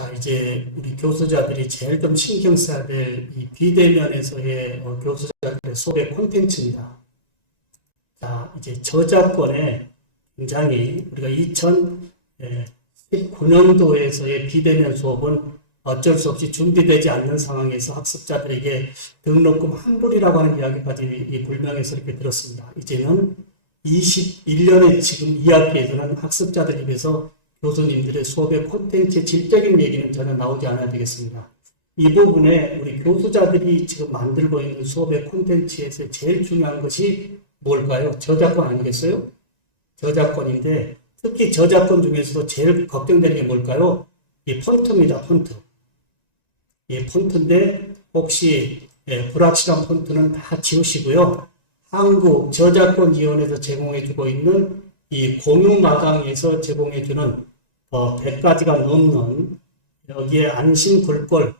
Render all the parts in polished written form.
자, 이제 우리 교수자들이 제일 좀 신경 써야 될 이 비대면에서의 교수자들의 수업의 콘텐츠입니다. 자, 이제 저작권에 굉장히 우리가 2019년도에서의 비대면 수업은 어쩔 수 없이 준비되지 않는 상황에서 학습자들에게 등록금 환불이라고 하는 이야기까지 불명해서 이렇게 들었습니다. 이제는 21년의 지금 이야기에서는 학습자들 입에서 교수님들의 수업의 콘텐츠의 질적인 얘기는 전혀 나오지 않아야 되겠습니다. 이 부분에 우리 교수자들이 지금 만들고 있는 수업의 콘텐츠에서 제일 중요한 것이 뭘까요? 저작권 아니겠어요? 저작권인데 특히 저작권 중에서도 제일 걱정되는 게 뭘까요? 이 폰트입니다. 폰트. 이 폰트인데 혹시 불확실한 폰트는 다 지우시고요. 한국저작권위원회에서 제공해주고 있는 이 공유마당에서 제공해주는 100가지가 넘는 여기에 안심글꼴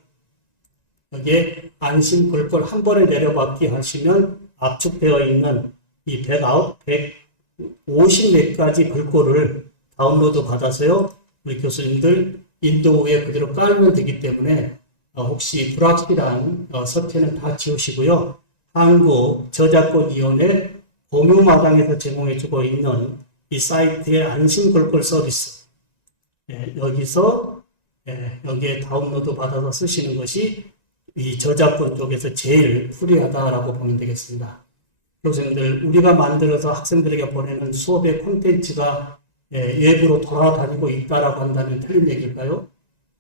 한 번에 내려받기 하시면 압축되어 있는 이 150몇 가지 글꼴을 다운로드 받아서요. 우리 교수님들 인도 후에 그대로 깔면 되기 때문에 혹시 불확실한 서체는 다 지우시고요. 한국저작권위원회 공유마당에서 제공해주고 있는 이 사이트의 안심글꼴 서비스 여기에 다운로드 받아서 쓰시는 것이 이 저작권 쪽에서 제일 프리하다라고 보면 되겠습니다. 교수님들, 우리가 만들어서 학생들에게 보내는 수업의 콘텐츠가 외부로 돌아다니고 있다라고 한다면 틀린 얘기일까요?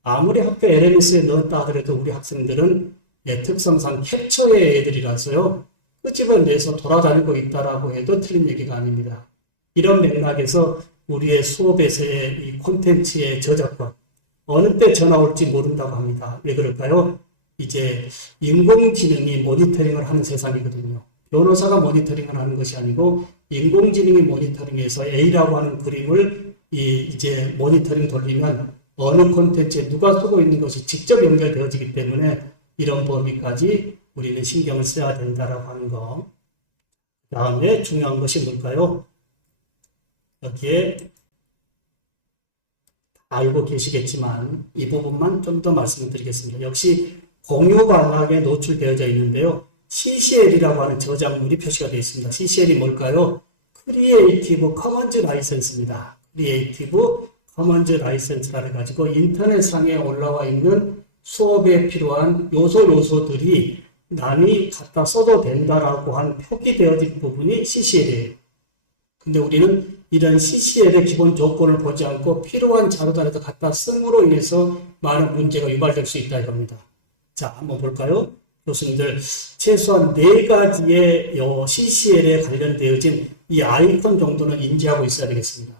아무리 학교 LMS에 넣었다 하더라도 우리 학생들은 특성상 캡처의 애들이라서요. 끄집어내서 돌아다니고 있다라고 해도 틀린 얘기가 아닙니다. 이런 맥락에서 우리의 수업에서의 이 콘텐츠의 저작권 어느 때 전화 올지 모른다고 합니다. 왜 그럴까요? 이제 인공지능이 모니터링을 하는 세상이거든요. 변호사가 모니터링을 하는 것이 아니고 인공지능이 모니터링해서 A라고 하는 그림을 이제 모니터링 돌리면 어느 콘텐츠에 누가 쓰고 있는 것이 직접 연결되어지기 때문에 이런 범위까지 우리는 신경을 써야 된다라고 하는 거. 그 다음에 중요한 것이 뭘까요? 여기에 알고 계시겠지만 이 부분만 좀 더 말씀을 드리겠습니다. 역시 공유 방학에 노출되어져 있는데요. CCL이라고 하는 저작물이 표시가 되어 있습니다. CCL이 뭘까요? 크리에이티브 커먼즈 라이센스입니다. 크리에이티브 커먼즈 라이센스라 해가지고 인터넷상에 올라와 있는 수업에 필요한 요소들이 남이 갖다 써도 된다라고 한 표기되어진 부분이 CCL이에요. 근데 우리는 이런 CCL의 기본 조건을 보지 않고 필요한 자료단에서 갖다 씀으로 인해서 많은 문제가 유발될 수 있다 이겁니다. 자, 한번 볼까요? 교수님들, 최소한 4가지의 CCL에 관련되어진 이 아이콘 정도는 인지하고 있어야 되겠습니다.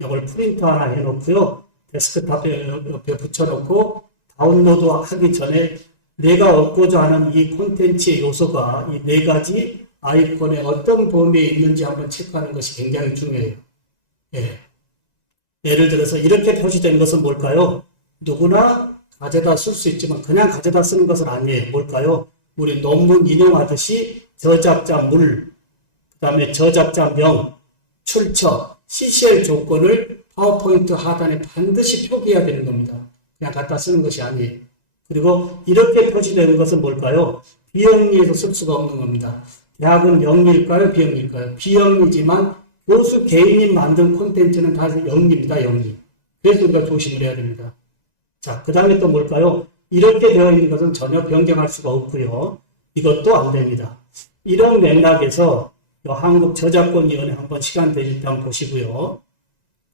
이걸 프린트 하나 해놓고요. 데스크탑 옆에 붙여놓고 다운로드 하기 전에 내가 얻고자 하는 이 콘텐츠의 요소가 이 4가지 아이콘에 어떤 범위에 있는지 한번 체크하는 것이 굉장히 중요해요. 예를 들어서 이렇게 표시된 것은 뭘까요? 누구나 가져다 쓸 수 있지만 그냥 가져다 쓰는 것은 아니에요. 뭘까요? 우리 논문 인용하듯이 저작자물, 그 다음에 저작자명, 출처, CCL 조건을 파워포인트 하단에 반드시 표기해야 되는 겁니다. 그냥 갖다 쓰는 것이 아니에요. 그리고 이렇게 표시되는 것은 뭘까요? 비영리에서 쓸 수가 없는 겁니다. 대학은 영리일까요? 비영리일까요? 비영리지만 교수 개인이 만든 콘텐츠는 다 영리입니다. 영리. 그래서 우리가 조심을 해야 됩니다. 자, 그 다음에 또 뭘까요? 이렇게 되어 있는 것은 전혀 변경할 수가 없고요. 이것도 안 됩니다. 이런 맥락에서 한국저작권위원회 한번 시간 되실 때 한번 보시고요.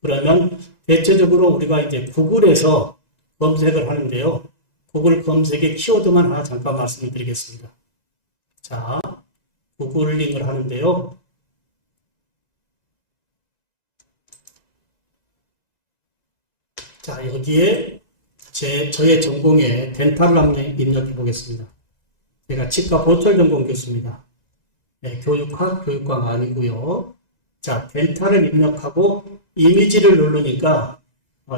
그러면 대체적으로 우리가 이제 구글에서 검색을 하는데요. 구글 검색의 키워드만 하나 잠깐 말씀을 드리겠습니다. 자, 구글링을 하는데요. 자, 여기에 저의 전공에 덴탈을 한번 입력해 보겠습니다. 제가 치과 보철 전공 교수입니다. 교육과가 아니고요. 자, 덴탈을 입력하고 이미지를 누르니까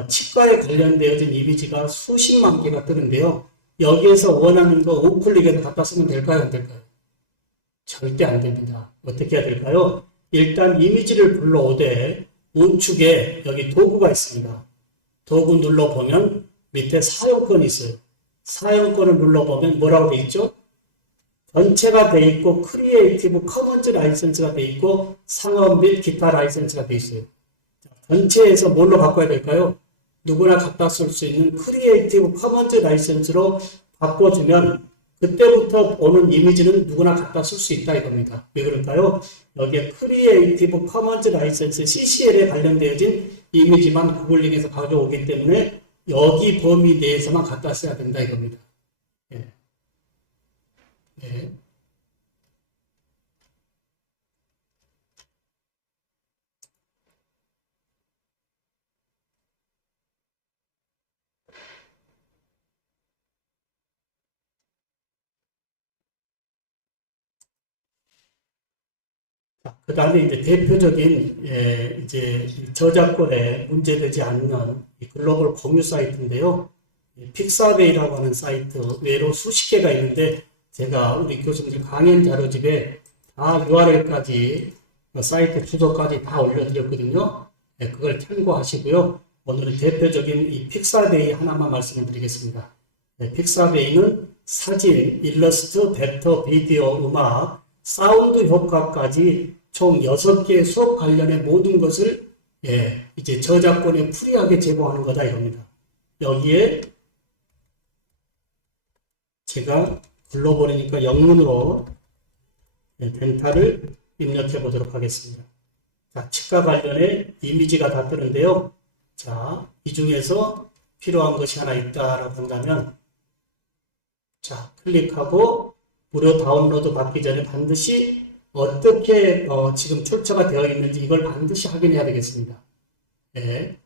치과에 관련되어진 이미지가 수십만 개가 뜨는데요. 여기에서 원하는 거 우클릭해서 갖다 쓰면 될까요? 안 될까요? 절대 안 됩니다. 어떻게 해야 될까요? 일단 이미지를 불러오되 우측에 여기 도구가 있습니다. 도구 눌러보면 밑에 사용권이 있어요. 사용권을 눌러보면 뭐라고 돼 있죠? 전체가 돼 있고 크리에이티브 커먼즈 라이선스가 돼 있고 상업 및 기타 라이선스가 돼 있어요. 전체에서 뭘로 바꿔야 될까요? 누구나 갖다 쓸 수 있는 크리에이티브 커먼즈 라이선스로 바꿔주면 그때부터 오는 이미지는 누구나 갖다 쓸 수 있다 이겁니다. 왜 그럴까요? 여기에 크리에이티브 커먼즈 라이선스 CCL에 관련되어진 이미지만 구글링에서 가져오기 때문에 여기 범위 내에서만 갖다 써야 된다 이겁니다. 네. 네. 그 다음에 이제 대표적인, 이제 저작권에 문제되지 않는 이 글로벌 공유 사이트인데요. 픽사베이라고 하는 사이트 외로 수십 개가 있는데 제가 우리 교수님들 강연 자료집에 다 URL까지 사이트 주소까지 다 올려드렸거든요. 네, 그걸 참고하시고요. 오늘은 대표적인 이 픽사베이 하나만 말씀을 드리겠습니다. 네, 픽사베이는 사진, 일러스트, 벡터, 비디오, 음악, 사운드 효과까지 총 6개의 수업 관련의 모든 것을 이제 저작권에 프리하게 제공하는 거다 이겁니다. 여기에 제가 불러버리니까 영문으로 덴타를 입력해 보도록 하겠습니다. 자, 치과 관련의 이미지가 다 뜨는데요. 자, 이 중에서 필요한 것이 하나 있다라고 한다면, 자, 클릭하고 무료 다운로드 받기 전에 반드시 어떻게 지금 출처가 되어 있는지 이걸 반드시 확인해야 되겠습니다. 네.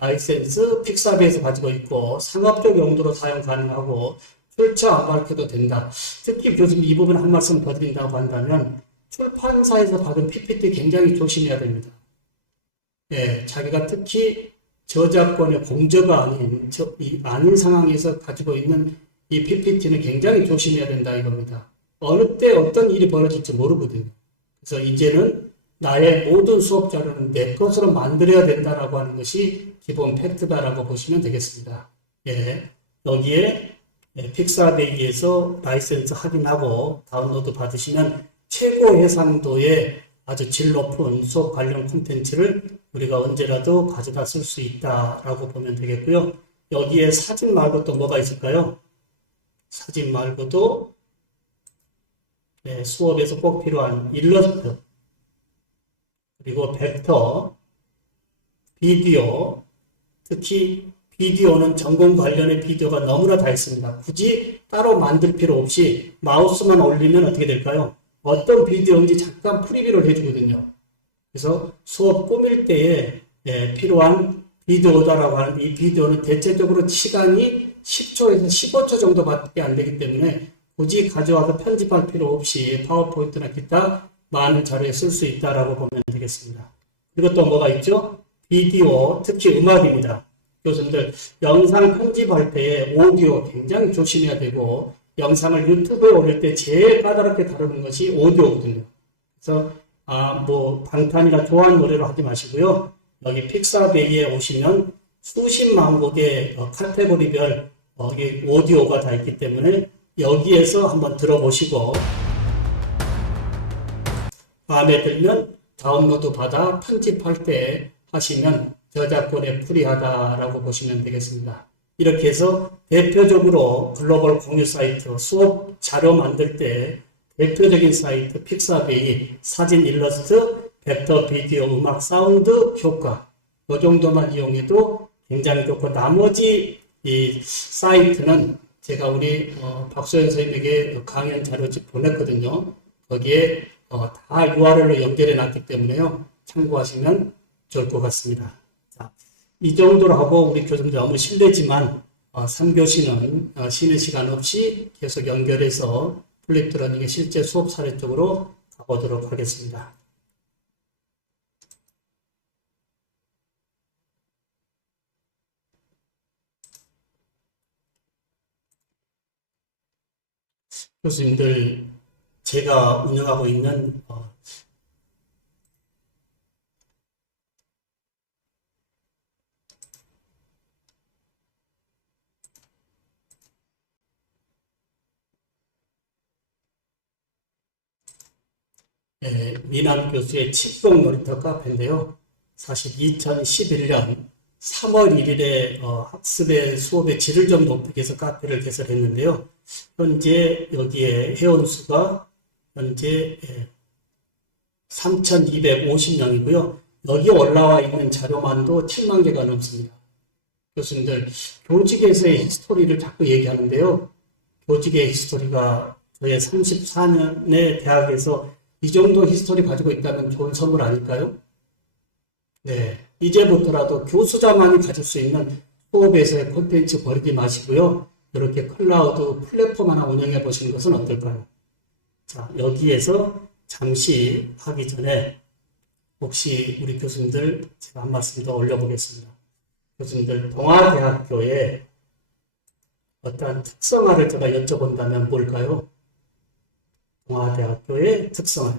라이센스 픽사베에서 가지고 있고 상업적 용도로 사용 가능하고 출처 안 밝혀도 된다. 특히 교수님 이 부분 한 말씀 더 드린다고 한다면 출판사에서 받은 PPT 굉장히 조심해야 됩니다. 예, 자기가 특히 저작권의 공저가 아닌 상황에서 가지고 있는 이 PPT는 굉장히 조심해야 된다 이겁니다. 어느 때 어떤 일이 벌어질지 모르거든요. 그래서 이제는 나의 모든 수업 자료는 내 것으로 만들어야 된다라고 하는 것이 기본 팩트다라고 보시면 되겠습니다. 예, 여기에 픽사베이에서 라이센스 확인하고 다운로드 받으시면 최고 해상도의 아주 질 높은 수업 관련 콘텐츠를 우리가 언제라도 가져다 쓸 수 있다라고 보면 되겠고요. 여기에 사진 말고 또 뭐가 있을까요? 사진 말고도 수업에서 꼭 필요한 일러스트, 그리고 벡터, 비디오, 특히 비디오는 전공 관련의 비디오가 너무나 다 있습니다. 굳이 따로 만들 필요 없이 마우스만 올리면 어떻게 될까요? 어떤 비디오인지 잠깐 프리뷰를 해주거든요. 그래서 수업 꾸밀 때에 필요한 비디오다라고 하는데 이 비디오는 대체적으로 시간이 10초에서 15초 정도밖에 안 되기 때문에 굳이 가져와서 편집할 필요 없이 파워포인트나 기타 많은 자료에 쓸 수 있다라고 보면 되겠습니다. 그리고 또 뭐가 있죠? 비디오, 특히 음악입니다. 교수님들 영상 편집할 때에 오디오 굉장히 조심해야 되고 영상을 유튜브에 올릴 때 제일 까다롭게 다루는 것이 오디오거든요. 그래서 뭐 방탄이나 좋아하는 노래로 하지 마시고요. 여기 픽사베이에 오시면 수십만 곡의 카테고리별 오디오가 다 있기 때문에 여기에서 한번 들어보시고 마음에 들면 다운로드 받아 편집할 때 하시면 저작권에 프리하다라고 보시면 되겠습니다. 이렇게 해서 대표적으로 글로벌 공유 사이트 수업 자료 만들 때 대표적인 사이트 픽사베이 사진 일러스트 벡터 비디오 음악 사운드 효과 이 정도만 이용해도 굉장히 좋고 나머지 이 사이트는 제가 우리 박소연 선생님에게 강연 자료집 보냈거든요. 거기에 다 URL로 연결해 놨기 때문에요. 참고하시면 좋을 것 같습니다. 자, 이 정도로 하고 우리 교수님들 너무 실례지만 3교시는 쉬는 시간 없이 계속 연결해서 플립드 러닝의 실제 수업 사례 쪽으로 가보도록 하겠습니다. 교수님들 제가 운영하고 있는 미남 교수의 칙곡 놀이터 카페인데요. 사실 2011년 3월 1일에 학습의 수업의 질을 좀 높이기 위해서 카페를 개설했는데요. 현재 여기에 회원수가 현재 3,250명이고요. 여기 올라와 있는 자료만도 7만 개가 넘습니다. 교수님들, 교직에서의 히스토리를 자꾸 얘기하는데요. 교직의 히스토리가 저의 34년의 대학에서 이 정도 히스토리 가지고 있다면 좋은 선물 아닐까요? 네. 이제부터라도 교수자만이 가질 수 있는 수업에서의 콘텐츠 버리지 마시고요. 이렇게 클라우드 플랫폼 하나 운영해 보시는 것은 어떨까요? 자, 여기에서 잠시 하기 전에 혹시 우리 교수님들 제가 한 말씀 더 올려보겠습니다. 교수님들, 동아대학교의 어떠한 특성화를 제가 여쭤본다면 뭘까요? 동아대학교의 특성화.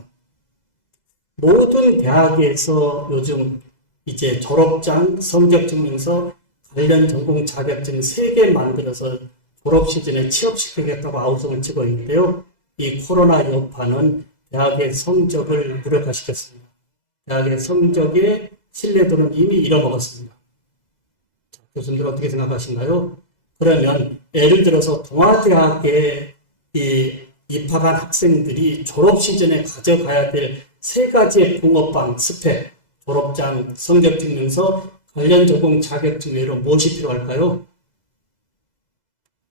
모든 대학에서 요즘 이제 졸업장, 성적증명서, 관련 전공 자격증 3개 만들어서 졸업 시즌에 취업시키겠다고 아우성을 치고 있는데요. 이 코로나 여파는 대학의 성적을 무력화시켰습니다. 대학의 성적의 신뢰도는 이미 잃어먹었습니다. 자, 교수님들 어떻게 생각하신가요? 그러면 예를 들어서 동아대학에 입학한 학생들이 졸업 시즌에 가져가야 될 3가지의 붕어빵 스펙, 졸업장, 성적증명서, 관련 전공 자격증 외로 무엇이 필요할까요?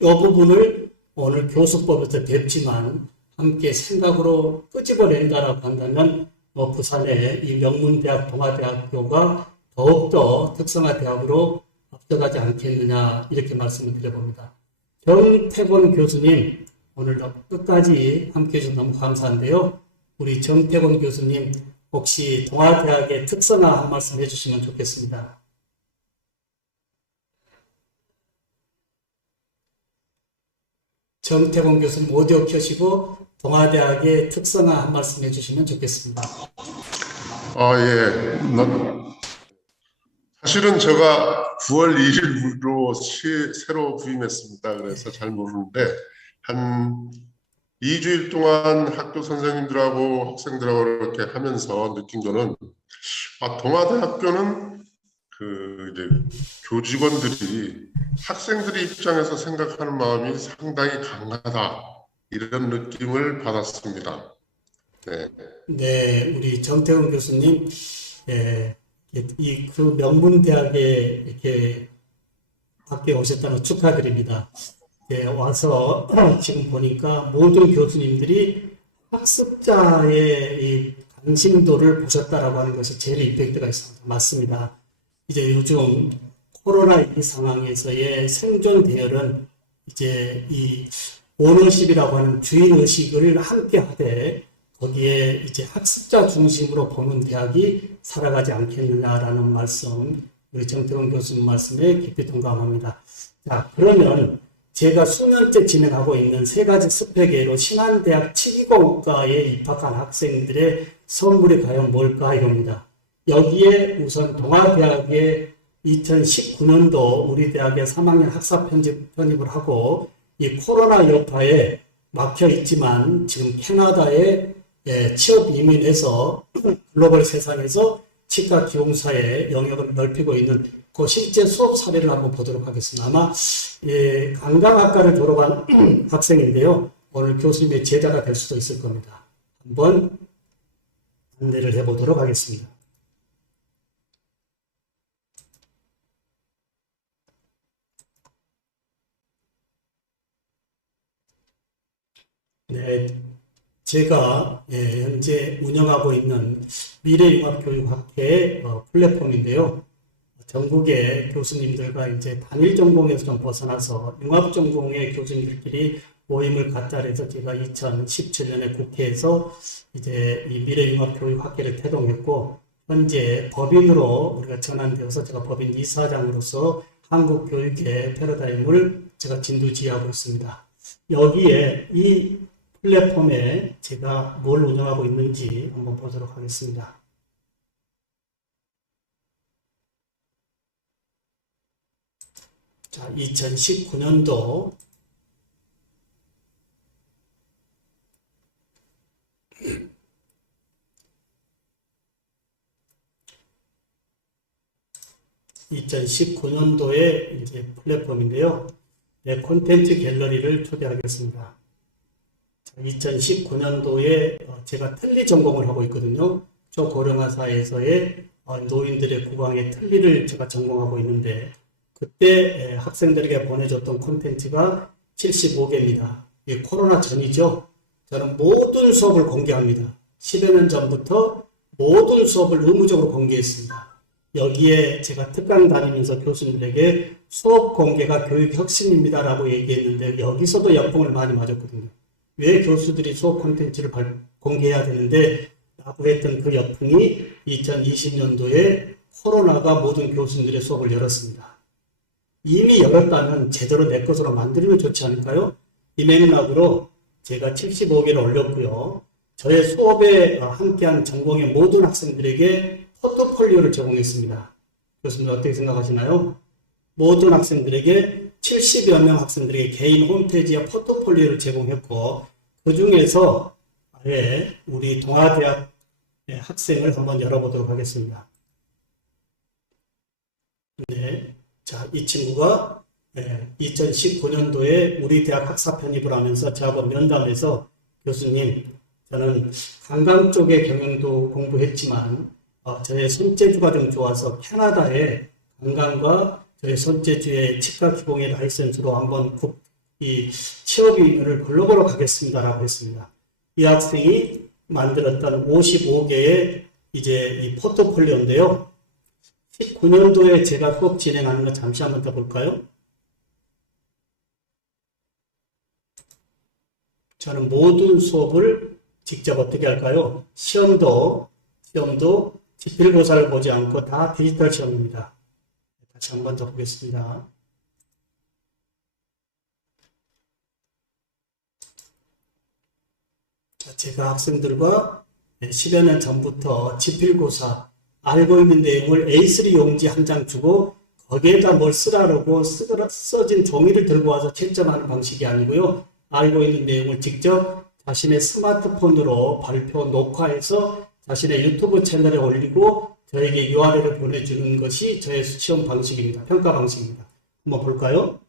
이 부분을 오늘 교수법에서 뵙지만 함께 생각으로 끄집어낸다라고 한다면 부산의 이 명문대학 동아대학교가 더욱더 특성화 대학으로 앞서가지 않겠느냐 이렇게 말씀을 드려봅니다. 정태곤 교수님 오늘도 끝까지 함께해 주셔서 너무 감사한데요. 우리 정태곤 교수님 혹시 동아대학의 특성화 한 말씀 해주시면 좋겠습니다. 정태곤 교수님 오디오 켜시고 동아대학의 특성화 한 말씀 해주시면 좋겠습니다. 예. 사실은 제가 9월 1일로 새로 부임했습니다. 그래서 잘 모르는데 한 2주일 동안 학교 선생님들하고 학생들하고 이렇게 하면서 느낀 거는 동아대학교는 이제 교직원들이 학생들의 입장에서 생각하는 마음이 상당히 강하다 이런 느낌을 받았습니다. 네. 네, 우리 정태훈 교수님, 그 명문대학에 이렇게 밖에 오셨다는 거 축하드립니다. 네, 와서 지금 보니까 모든 교수님들이 학습자의 이 관심도를 보셨다라고 하는 것이 제일 임팩트가 있습니다. 맞습니다. 이제 요즘 코로나 이 상황에서의 생존 대열은 이제 이 오너십이라고 하는 주인의식을 함께 하되 거기에 이제 학습자 중심으로 보는 대학이 살아가지 않겠느냐라는 말씀, 우리 정태원 교수님 말씀에 깊이 동감합니다. 자, 그러면 제가 수년째 진행하고 있는 3가지 스펙예로 신한대학 치기공학과에 입학한 학생들의 선물이 과연 뭘까 이겁니다. 여기에 우선 동아대학의 2019년도 우리 대학의 3학년 학사 편입을 하고 이 코로나 여파에 막혀 있지만 지금 캐나다에 취업 이민해서 글로벌 세상에서 치과 기용사의 영역을 넓히고 있는 그 실제 수업 사례를 한번 보도록 하겠습니다. 아마 관광학과를 졸업한 학생인데요. 오늘 교수님의 제자가 될 수도 있을 겁니다. 한번 안내를 해보도록 하겠습니다. 네, 제가 현재 운영하고 있는 미래융합교육학회 플랫폼인데요. 전국의 교수님들과 이제 단일 전공에서 좀 벗어나서 융합 전공의 교수님들끼리 모임을 갖자 해서 제가 2017년에 국회에서 이제 이 미래융합교육학회를 태동했고 현재 법인으로 우리가 전환되어서 제가 법인 이사장으로서 한국교육의 패러다임을 제가 진두지휘하고 있습니다. 여기에 이 플랫폼에 제가 뭘 운영하고 있는지 한번 보도록 하겠습니다. 자, 2019년도 2019년도의 이제 플랫폼인데요. 네, 콘텐츠 갤러리를 초대하겠습니다. 2019년도에 제가 틀니 전공을 하고 있거든요. 초고령화사회에서의 노인들의 구강의 틀니를 제가 전공하고 있는데 그때 학생들에게 보내줬던 콘텐츠가 75개입니다. 이게 코로나 전이죠. 저는 모든 수업을 공개합니다. 10여 년 전부터 모든 수업을 의무적으로 공개했습니다. 여기에 제가 특강 다니면서 교수님들에게 수업 공개가 교육 혁신입니다라고 얘기했는데 여기서도 역풍을 많이 맞았거든요. 왜 교수들이 수업 콘텐츠를 공개해야 되는데 라고 했던 그 역풍이 2020년도에 코로나가 모든 교수님들의 수업을 열었습니다. 이미 열었다면 제대로 내 것으로 만들면 좋지 않을까요? 이 맥락으로 제가 75개를 올렸고요. 저의 수업에 함께한 전공의 모든 학생들에게 포트폴리오를 제공했습니다. 교수님 어떻게 생각하시나요? 모든 학생들에게 70여 명 학생들에게 개인 홈페이지에 포트폴리오를 제공했고 그 중에서 아예 우리 동아대학 학생을 한번 열어보도록 하겠습니다. 네, 자, 이 친구가 2019년도에 우리 대학 학사 편입을 하면서 저하고 면담에서 교수님, 저는 관광 쪽의 경영도 공부했지만 저의 손재주가 좀 좋아서 캐나다의 관광과 저희 손재주의 치과 기공의 라이센스로 한번 이 취업인을 글로벌로 가겠습니다라고 했습니다. 이 학생이 만들었던 55개의 이제 이 포트폴리오인데요. 19년도에 제가 수업 진행하는 거 잠시 한번 더 볼까요? 저는 모든 수업을 직접 어떻게 할까요? 시험도 지필고사를 보지 않고 다 디지털 시험입니다. 다시 한 번 더 보겠습니다. 자, 제가 학생들과 10여 년 전부터 지필고사 알고 있는 내용을 A3 용지 한 장 주고 거기에다 뭘 쓰라고 써진 종이를 들고 와서 채점하는 방식이 아니고요. 알고 있는 내용을 직접 자신의 스마트폰으로 발표 녹화해서 자신의 유튜브 채널에 올리고 저에게 URL을 보내주는 것이 저의 시험 방식입니다. 평가 방식입니다. 한번 볼까요?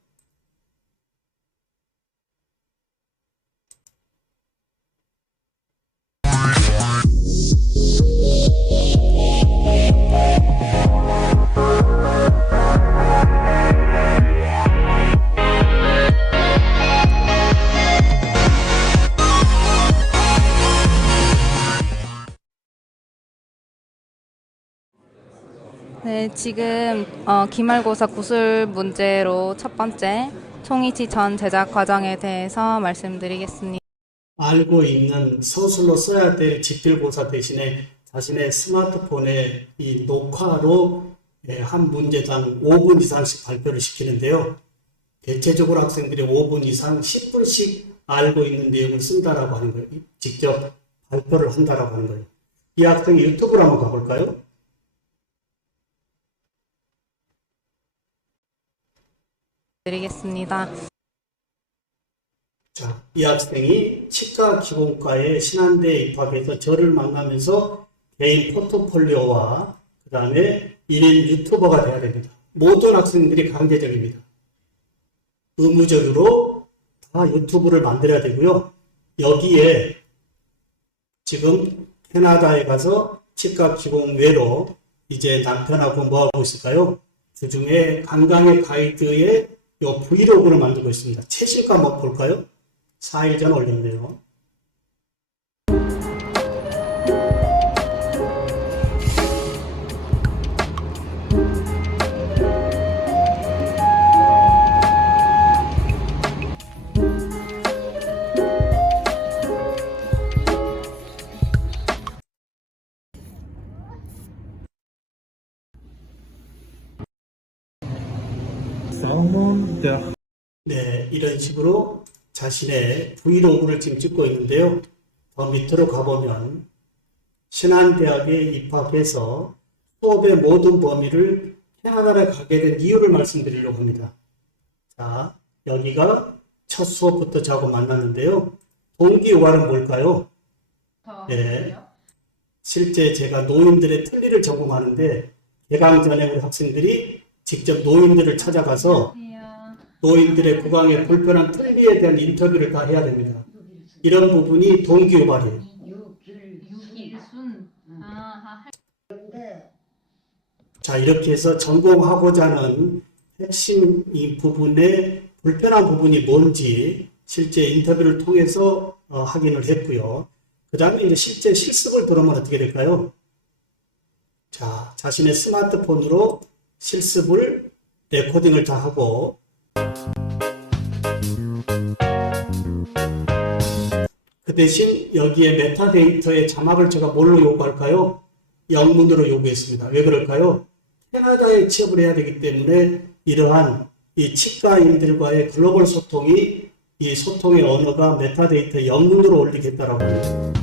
네, 지금 기말고사 구술 문제로 첫 번째 총이치 전 제작 과정에 대해서 말씀드리겠습니다. 알고 있는 서술로 써야 될 지필고사 대신에 자신의 스마트폰에 이 녹화로 한 문제당 5분 이상씩 발표를 시키는데요. 대체적으로 학생들이 5분 이상 10분씩 알고 있는 내용을 쓴다라고 하는 거예요. 직접 발표를 한다라고 하는 거예요. 이 학생이 유튜브로 한번 가볼까요? 드리겠습니다. 자, 이 학생이 치과 기공과에 신한대에 입학해서 저를 만나면서 개인 포트폴리오와 그 다음에 1인 유튜버가 돼야 됩니다. 모든 학생들이 강제적입니다. 의무적으로 다 유튜브를 만들어야 되고요. 여기에 지금 캐나다에 가서 치과 기공 외로 이제 남편하고 뭐 하고 있을까요? 그중에 관광의 가이드에 요 브이로그를 만들고 있습니다. 최신가 한번 볼까요? 4일 전 올렸네요. 네, 이런 식으로 자신의 브이로그를 지금 찍고 있는데요. 더 밑으로 가보면 신한대학에 입학해서 수업의 모든 범위를 캐나다에 가게 된 이유를 말씀드리려고 합니다. 자, 여기가 첫 수업부터 저하고 만났는데요. 동기유발은 뭘까요? 네, 실제 제가 노인들의 틀니를 전공하는데 개강 전에 우리 학생들이 직접 노인들을 찾아가서 노인들의 구강의 불편한 틀니에 대한 인터뷰를 다 해야 됩니다. 이런 부분이 동기유발이에요. 자, 이렇게 해서 전공하고자 하는 핵심 이 부분의 불편한 부분이 뭔지 실제 인터뷰를 통해서 확인을 했고요. 그 다음에 이제 실제 실습을 들어보면 어떻게 될까요? 자, 자신의 스마트폰으로 실습을 레코딩을 다 하고 그 대신 여기에 메타데이터의 자막을 제가 뭘로 요구할까요? 영문으로 요구했습니다. 왜 그럴까요? 캐나다에 취업을 해야 되기 때문에 이러한 이 치과인들과의 글로벌 소통이 이 소통의 언어가 메타데이터 영문으로 올리겠다라고 합니다.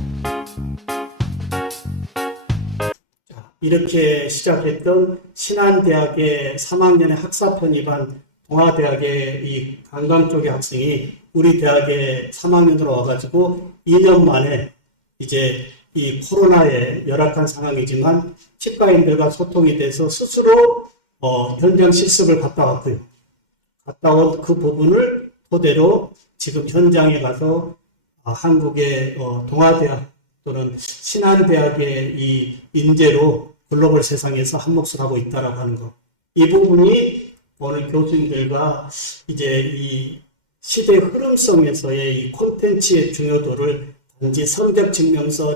자, 이렇게 시작했던 신한대학의 3학년의 학사 편입한 동아대학의 이 관광 쪽의 학생이 우리 대학에 3학년으로 와가지고 2년 만에 이제 이 코로나의 열악한 상황이지만 치과인들과 소통이 돼서 스스로 현장 실습을 갔다 왔고요. 갔다 온 그 부분을 토대로 지금 현장에 가서 한국의 동아대학 또는 신한대학의 이 인재로 글로벌 세상에서 한 몫을 하고 있다라고 하는 것. 이 부분이 오늘 교수님들과 이제 이 시대 흐름성에서의 이 콘텐츠의 중요도를 단지 성적 증명서,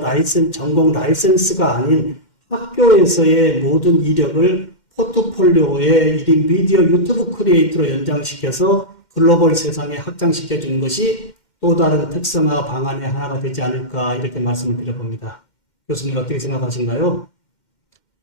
전공 라이센스가 아닌 학교에서의 모든 이력을 포트폴리오의 1인 미디어 유튜브 크리에이터로 연장시켜서 글로벌 세상에 확장시켜 주는 것이 또 다른 특성화 방안의 하나가 되지 않을까 이렇게 말씀을 드려봅니다. 교수님 어떻게 생각하신가요?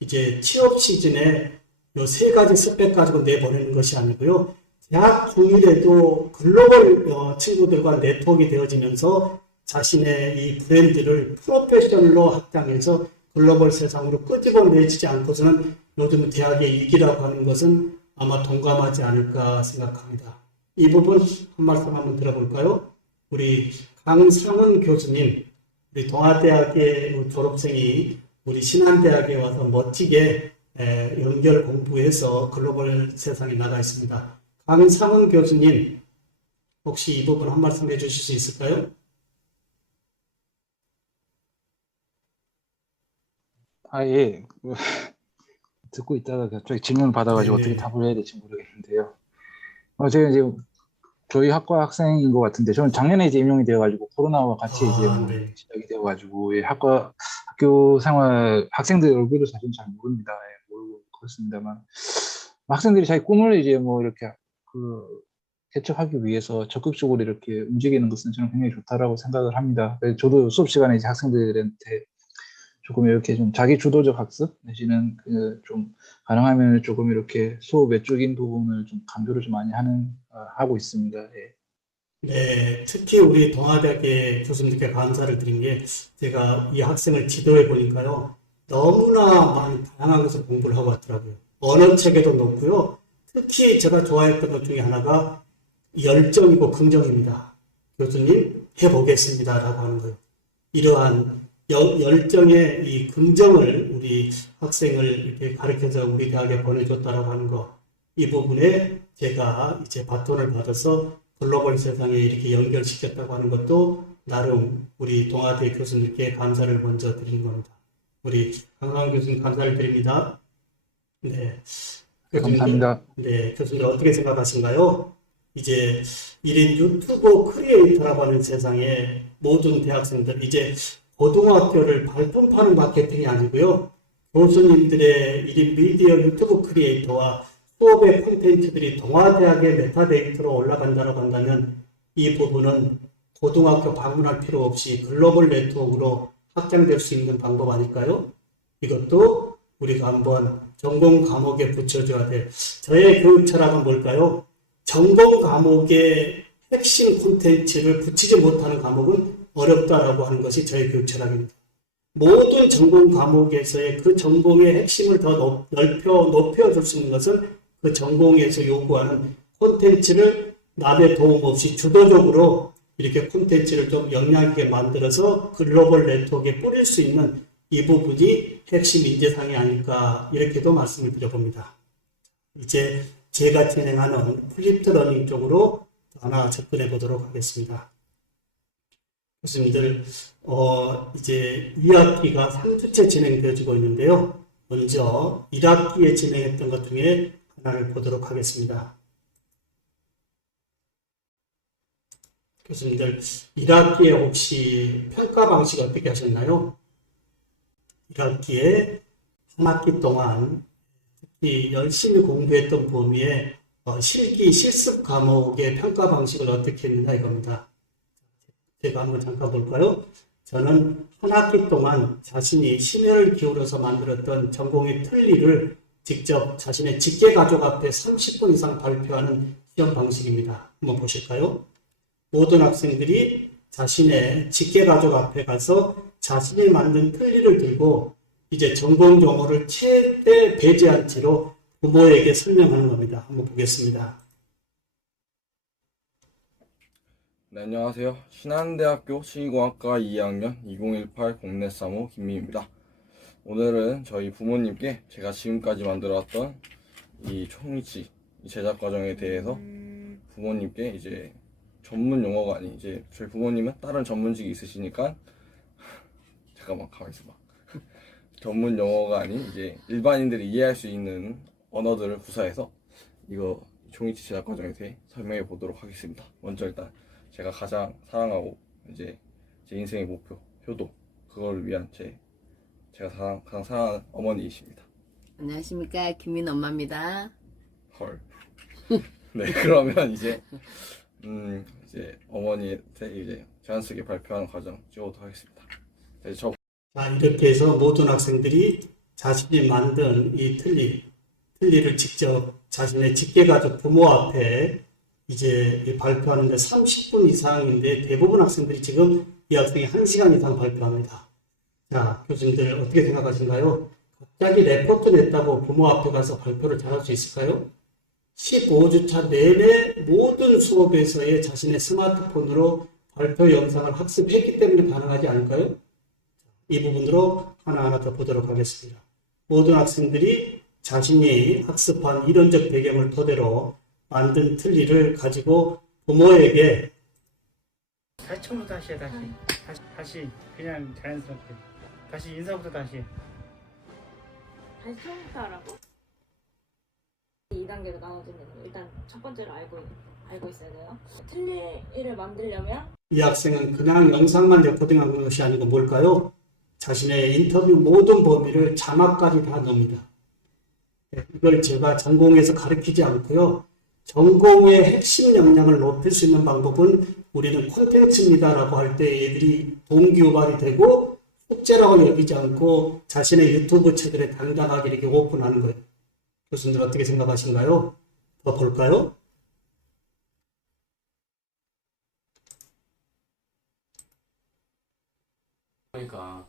이제 취업 시즌에 요 세 가지 스펙 가지고 내보내는 것이 아니고요. 대학 중일에도 글로벌 친구들과 네트워크가 되어지면서 자신의 이 브랜드를 프로페셔널로 확장해서 글로벌 세상으로 끄집어내지지 않고서는 요즘 대학의 위기라고 하는 것은 아마 동감하지 않을까 생각합니다. 이 부분 한 말씀 한번 들어볼까요? 우리 강상은 교수님, 우리 동아대학의 졸업생이 우리 신한대학에 와서 멋지게 연결 공부해서 글로벌 세상에 나가 있습니다. 강상은 교수님, 혹시 이 부분 한 말씀 해주실 수 있을까요? 예. 듣고 있다가 갑자기 질문을 받아가지고 네. 어떻게 답을 해야 될지 모르겠는데요. 제가 이제 저희 학과 학생인 것 같은데, 저는 작년에 이제 임용이 되어가지고 코로나와 같이 이제 네. 시작이 되어가지고 학교 생활 학생들 얼굴도 사실 잘 모릅니다. 모르고 그렇습니다만 학생들이 자기 꿈을 이제 이렇게 개척하기 위해서 적극적으로 이렇게 움직이는 것은 저는 굉장히 좋다라고 생각을 합니다. 그래서 저도 수업 시간에 이제 학생들한테 조금 이렇게 좀 자기 주도적 학습 내지는 좀 가능하면 조금 이렇게 수업 외적인 부분을 좀 강조를 좀 많이 하고 있습니다. 예. 네, 특히 우리 동아대학의 교수님들께 감사를 드린 게 제가 이 학생을 지도해 보니까요. 너무나 많은 다양한 것을 공부를 하고 왔더라고요. 언어 체계도 높고요. 특히 제가 좋아했던 것 중에 하나가 열정이고 긍정입니다. 교수님 해보겠습니다 라고 하는 거예요. 이러한 열정의 이 긍정을 우리 학생을 이렇게 가르쳐서 우리 대학에 보내줬다라고 하는 거. 이 부분에 제가 이제 바톤을 받아서 글로벌 세상에 이렇게 연결시켰다고 하는 것도 나름 우리 동아대 교수님께 감사를 먼저 드리는 겁니다. 우리 강상훈 교수님 감사를 드립니다. 네. 감사합니다. 네, 교수님 어떻게 생각하신가요? 이제 1인 유튜버 크리에이터라고 하는 세상에 모든 대학생들 이제 고등학교를 발품 파는 마케팅이 아니고요. 교수님들의 1인 미디어 유튜브 크리에이터와 수업의 콘텐츠들이 동아대학의 메타데이터로 올라간다고 한다면 이 부분은 고등학교 방문할 필요 없이 글로벌 네트워크로 확장될 수 있는 방법 아닐까요? 이것도 우리가 한번 전공 과목에 붙여줘야 될 저의 교육 철학은 뭘까요? 전공 과목의 핵심 콘텐츠를 붙이지 못하는 과목은 어렵다라고 하는 것이 저의 교육 철학입니다. 모든 전공 과목에서의 그 전공의 핵심을 더 높여줄 수 있는 것은 그 전공에서 요구하는 콘텐츠를 남의 도움 없이 주도적으로 이렇게 콘텐츠를 좀 영향 있게 만들어서 글로벌 네트워크에 뿌릴 수 있는 이 부분이 핵심 인재상이 아닐까 이렇게도 말씀을 드려봅니다. 이제 제가 진행하는 플립드 러닝 쪽으로 하나 접근해 보도록 하겠습니다. 교수님들, 이제 2학기가 3주째 진행되어지고 있는데요. 먼저 1학기에 진행했던 것 중에 하나를 보도록 하겠습니다. 교수님들, 1학기에 혹시 평가 방식 어떻게 하셨나요? 1학기에 한 학기 동안 특히 열심히 공부했던 범위에 실기, 실습 과목의 평가 방식을 어떻게 했느냐 이겁니다. 제가 한번 잠깐 볼까요? 저는 한 학기 동안 자신이 심혈을 기울여서 만들었던 전공의 틀니를 직접 자신의 직계 가족 앞에 30분 이상 발표하는 시험 방식입니다. 한번 보실까요? 모든 학생들이 자신의 직계 가족 앞에 가서 자신이 만든 틀니를 들고 이제 전공 용어를 최대 배제한 채로 부모에게 설명하는 겁니다. 한번 보겠습니다. 네, 안녕하세요. 신한대학교 식이공학과 2학년 2018 공내 3호 김미입니다. 오늘은 저희 부모님께 제가 지금까지 만들어왔던 이 총이치 제작 과정에 대해서 부모님께 이제 전문 용어가 아닌 이제 저희 부모님은 다른 전문직이 있으시니까 잠깐만 가만히 있어봐. 전문 용어가 아닌 이제 일반인들이 이해할 수 있는 언어들을 구사해서 이거 종이치 제작 과정에 대해 설명해 보도록 하겠습니다. 먼저 일단 제가 가장 사랑하고 이제 제 인생의 목표, 효도 그걸 위한 제가 가장 사랑하는 어머니이십니다. 안녕하십니까, 김민 엄마입니다. 헐. 네, 그러면 이제 어머니한테 이제 제안 쓰게 발표하는 과정 찍어보도록 하겠습니다. 네, 자, 이렇게 해서 모든 학생들이 자신이 만든 이 틀니를 직접 자신의 직계가족 부모 앞에 이제 발표하는데 30분 이상인데 대부분 학생들이 지금 이 학생이 1시간 이상 발표합니다. 자, 교수님들 어떻게 생각하신가요? 갑자기 레포트 냈다고 부모 앞에 가서 발표를 잘할 수 있을까요? 15주차 내내 모든 수업에서의 자신의 스마트폰으로 발표 영상을 학습했기 때문에 가능하지 않을까요? 이 부분으로 하나하나 더 보도록 하겠습니다. 모든 학생들이 자신이 학습한 이론적 배경을 토대로 만든 틀니를 가지고 부모에게 다시 처음부터 다시 해. 다시 그냥 자연스럽게 다시 인사부터 다시 해. 다시 처음부터 하라고? 2단계로 나눠지는 거 일단 첫 번째로 알고 있어야 돼요. 틀니를 만들려면 이 학생은 그냥 영상만 레코딩한 것이 아니고 뭘까요? 자신의 인터뷰 모든 범위를 자막까지 다 넣습니다. 이걸 제가 전공에서 가르치지 않고요. 전공의 핵심 역량을 높일 수 있는 방법은 우리는 콘텐츠입니다라고 할 때 얘들이 동기유발이 되고 숙제라고 여기지 않고 자신의 유튜브 채널에 당당하게 이렇게 오픈하는 거예요. 교수님들 어떻게 생각하신가요? 더 볼까요? 그러니까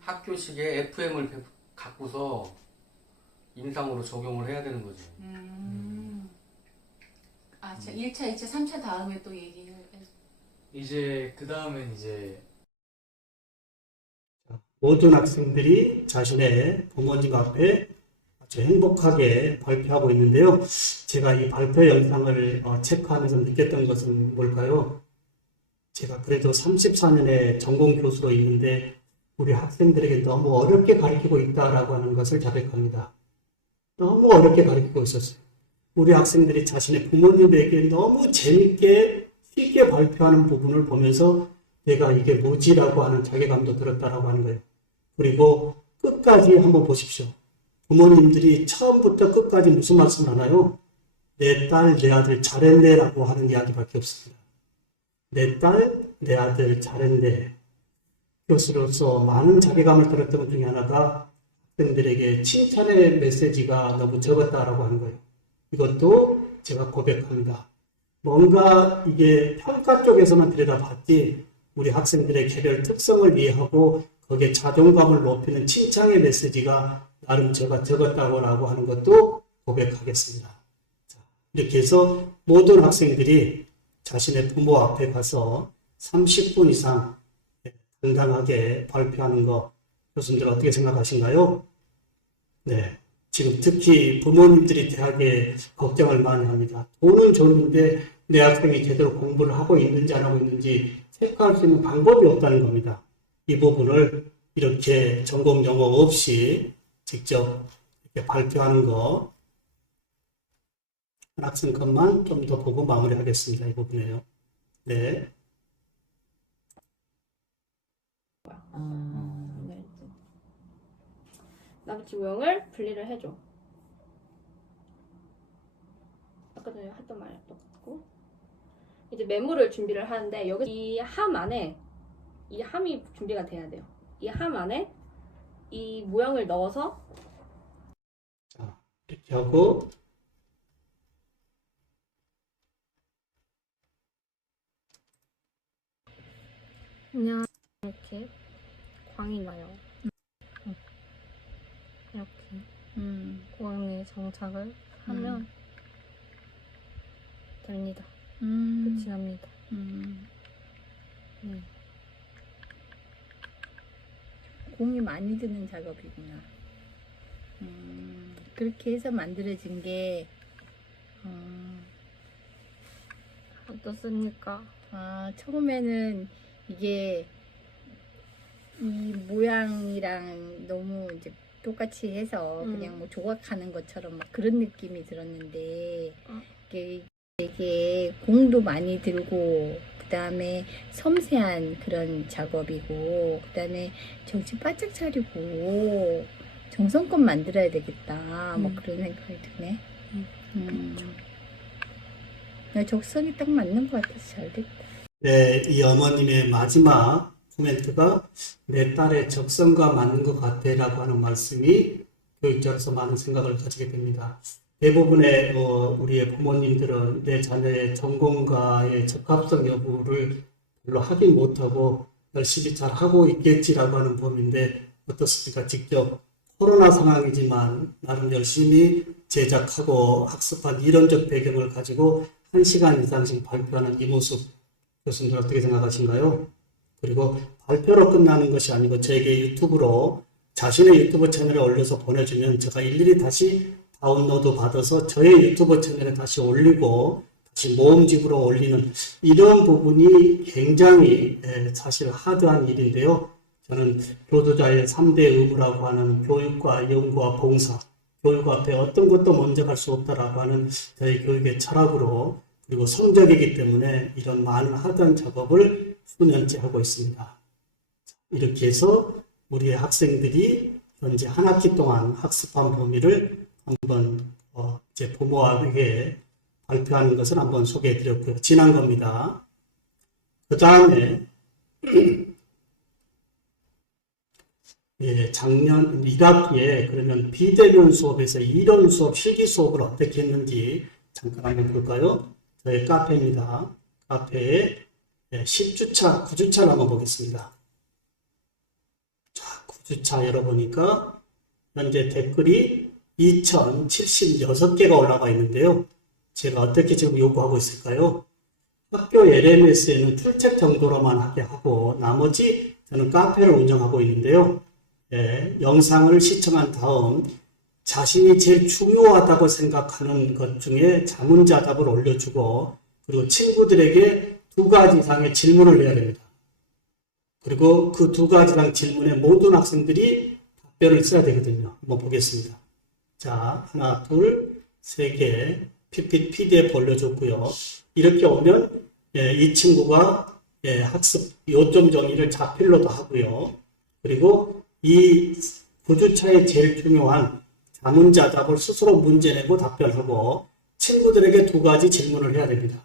학교식의 FM을 갖고서 임상으로 적용을 해야 되는 거지. 아, 1차, 2차, 3차 다음에 또 얘기를 해서. 이제 그 다음엔 이제 모든 학생들이 자신의 부모님 앞에 아주 행복하게 발표하고 있는데요. 제가 이 발표 영상을 체크하면서 느꼈던 것은 뭘까요? 제가 그래도 34년의 전공 교수로 있는데 우리 학생들에게 너무 어렵게 가르치고 있다라고 하는 것을 자백합니다. 너무 어렵게 가르치고 있었어요. 우리 학생들이 자신의 부모님에게 너무 재밌게 쉽게 발표하는 부분을 보면서 내가 이게 뭐지라고 하는 자괴감도 들었다라고 하는 거예요. 그리고 끝까지 한번 보십시오. 부모님들이 처음부터 끝까지 무슨 말씀 하나요? 내 딸, 내 아들 잘했네라고 하는 이야기밖에 없습니다. 내 딸, 내 아들 잘했네. 교수로서 많은 자괴감을 들었던 것 중에 하나가 학생들에게 칭찬의 메시지가 너무 적었다라고 하는 거예요. 이것도 제가 고백합니다. 뭔가 이게 평가 쪽에서만 들여다봤지 우리 학생들의 개별 특성을 이해하고 거기에 자존감을 높이는 칭찬의 메시지가 나름 제가 적었다고 하는 것도 고백하겠습니다. 자, 이렇게 해서 모든 학생들이 자신의 부모 앞에 가서 30분 이상 당당하게 발표하는 거 교수님들 어떻게 생각하신가요? 네. 지금 특히 부모님들이 대학에 걱정을 많이 합니다. 돈은 줬는데 내 학생이 제대로 공부를 하고 있는지 안 하고 있는지 체크할 수 있는 방법이 없다는 겁니다. 이 부분을 이렇게 전공 영어 없이 직접 이렇게 발표하는 거 한 학생 것만 좀 더 보고 마무리하겠습니다. 이 부분에요. 네. 네. 나머지 모형을 분리를 해줘. 아까 전에 했던 말이랑 똑같고 이제 메모를 준비를 하는데 여기 이 함 안에 이 함이 준비가 돼야 돼요. 이 함 안에 이 모형을 넣어서 자, 이렇게 하고 그냥 이렇게 광이 나요. 이렇게 광에 정착을 하면 됩니다. 끝이 납니다. 공이 많이 드는 작업이구나. 그렇게 해서 만들어진 게 어떻습니까? 처음에는 이게 이 모양이랑 너무 이제 똑같이 해서 그냥 뭐 조각하는 것처럼 막 그런 느낌이 들었는데 이게 되게 공도 많이 들고 그다음에 섬세한 그런 작업이고 그다음에 정신 바짝 차리고 정성껏 만들어야 되겠다 뭐 그런 생각이 드네. 적성이 딱 맞는 것 같아서 잘 됐다. 네, 이 어머님의 마지막 코멘트가 내 딸의 적성과 맞는 것 같아라고 하는 말씀이 교육자로서 많은 생각을 가지게 됩니다. 대부분의 우리의 부모님들은 내 자녀의 전공과의 적합성 여부를 별로 확인 못하고 열심히 잘 하고 있겠지라고 하는 범위인데 어떻습니까? 직접 코로나 상황이지만 나름 열심히 제작하고 학습한 이론적 배경을 가지고 1시간 이상씩 발표하는 이 모습 교수님들 어떻게 생각하신가요? 그리고 발표로 끝나는 것이 아니고 저에게 유튜브로 자신의 유튜브 채널에 올려서 보내주면 제가 일일이 다시 다운로드 받아서 저의 유튜브 채널에 다시 올리고 다시 모음집으로 올리는 이런 부분이 굉장히 사실 하드한 일인데요. 저는 교도자의 3대 의무라고 하는 교육과 연구와 봉사, 교육 앞에 어떤 것도 먼저 갈 수 없다라고 하는 저희 교육의 철학으로 그리고 성적이기 때문에 이런 많은 하드한 작업을 수년째 하고 있습니다. 이렇게 해서 우리의 학생들이 현재 한 학기 동안 학습한 범위를 한번 이제 부모에게 발표하는 것을 한번 소개해 드렸고요. 지난 겁니다. 그 다음에 작년 1학기에 그러면 비대면 수업에서 이론 수업, 실기 수업을 어떻게 했는지 잠깐 한번 볼까요? 저희 카페입니다. 카페에 10주차, 9주차를 한번 보겠습니다. 자, 9주차 열어보니까 현재 댓글이 2076개가 올라가 있는데요. 제가 어떻게 지금 요구하고 있을까요? 학교 LMS에는 출첵 정도로만 하게 하고 나머지 저는 카페를 운영하고 있는데요. 영상을 시청한 다음 자신이 제일 중요하다고 생각하는 것 중에 자문자답을 올려주고 그리고 친구들에게 2가지 이상의 질문을 내야 됩니다. 그리고 그 2가지 이상 질문에 모든 학생들이 답변을 써야 되거든요. 한번 보겠습니다. 자, 하나, 둘, 3개 PDF 올려줬고요. 이렇게 오면 이 친구가 학습 요점 정의를 자필로도 하고요. 그리고 이 9주차에 제일 중요한 자문자답을 스스로 문제 내고 답변하고 친구들에게 2가지 질문을 해야 됩니다.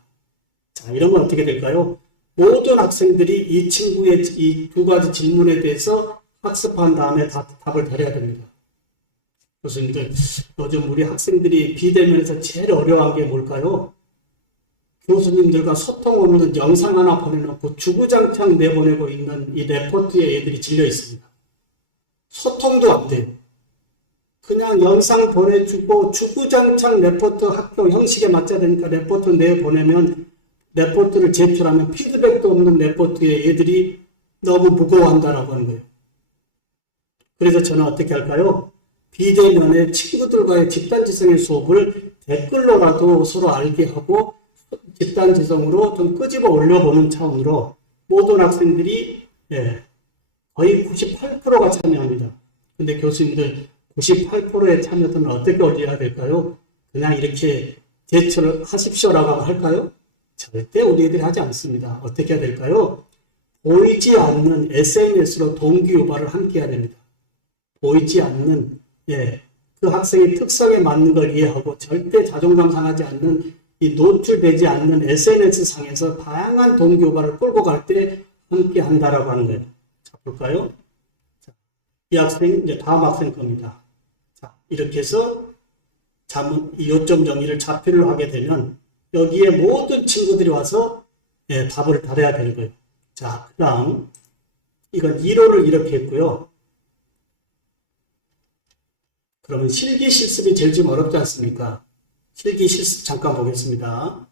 자, 이러면 어떻게 될까요? 모든 학생들이 이 친구의 이 2가지 질문에 대해서 학습한 다음에 답을 드려야 됩니다. 교수님들, 요즘 우리 학생들이 비대면에서 제일 어려워한 게 뭘까요? 교수님들과 소통 없는 영상 하나 보내놓고 주구장창 내보내고 있는 이 레포트에 애들이 질려 있습니다. 소통도 안 돼요. 그냥 영상 보내주고 주구장창 레포트 학교 형식에 맞춰야 되니까 레포트 내보내면 레포트를 제출하면 피드백도 없는 레포트에 애들이 너무 무거워한다라고 하는 거예요. 그래서 저는 어떻게 할까요? 비대면에 친구들과의 집단지성의 수업을 댓글로라도 서로 알게 하고 집단지성으로 좀 끄집어 올려보는 차원으로 모든 학생들이 거의 98%가 참여합니다. 근데 교수님들 98%의 참여도는 어떻게 올려야 될까요? 그냥 이렇게 제출을 하십시오라고 할까요? 절대 우리 애들이 하지 않습니다. 어떻게 해야 될까요? 보이지 않는 SNS로 동기 유발을 함께 해야 됩니다. 보이지 않는 그 학생의 특성에 맞는 걸 이해하고 절대 자존감 상하지 않는 이 노출되지 않는 SNS 상에서 다양한 동기 유발을 끌고 갈 때 함께 한다라고 하는 거예요. 자, 볼까요? 자, 이 학생 이제 다음 학생 겁니다. 자, 이렇게 해서 이 요점 정리를 자필로 하게 되면 여기에 모든 친구들이 와서 답을 달아야 되는 거예요. 자, 그 다음 이건 1호를 이렇게 했고요. 그러면 실기 실습이 제일 좀 어렵지 않습니까? 실기 실습 잠깐 보겠습니다.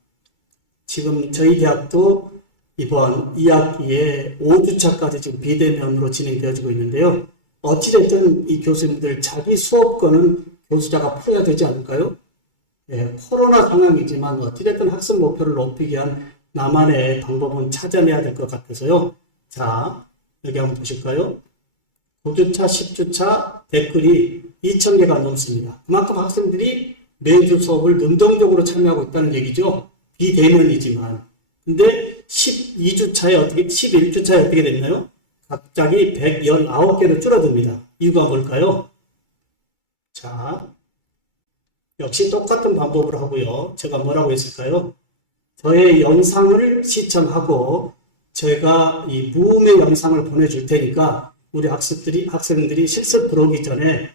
지금 저희 대학도 이번 2학기에 5주차까지 지금 비대면으로 진행되어지고 있는데요. 어찌됐든 이 교수님들 자기 수업권은 교수자가 풀어야 되지 않을까요? 코로나 상황이지만 어찌됐든 학습 목표를 높이기 위한 나만의 방법은 찾아내야 될 것 같아서요. 자, 여기 한번 보실까요? 9주차, 10주차 댓글이 2,000개가 넘습니다. 그만큼 학생들이 매주 수업을 능동적으로 참여하고 있다는 얘기죠. 비대면이지만. 근데 11주차에 어떻게 됐나요? 갑자기 119개로 줄어듭니다. 이유가 뭘까요? 자, 역시 똑같은 방법으로 하고요. 제가 뭐라고 했을까요? 저의 영상을 시청하고 제가 이 무음의 영상을 보내줄 테니까 우리 학생들이 실습 들어오기 전에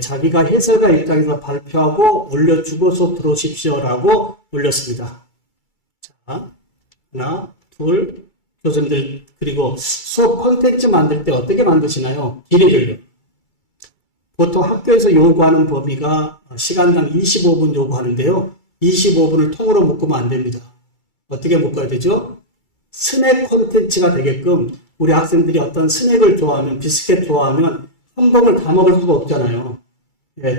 자기가 해설가 입장에서 발표하고 올려주고 수업 들어오십시오라고 올렸습니다. 자, 하나, 둘, 교수님들 그리고 수업 콘텐츠 만들 때 어떻게 만드시나요? 길이를요. 보통 학교에서 요구하는 범위가 시간당 25분 요구하는데요. 25분을 통으로 묶으면 안 됩니다. 어떻게 묶어야 되죠? 스낵 콘텐츠가 되게끔 우리 학생들이 어떤 스낵을 좋아하면, 비스켓 좋아하면 한 봉을 다 먹을 수가 없잖아요.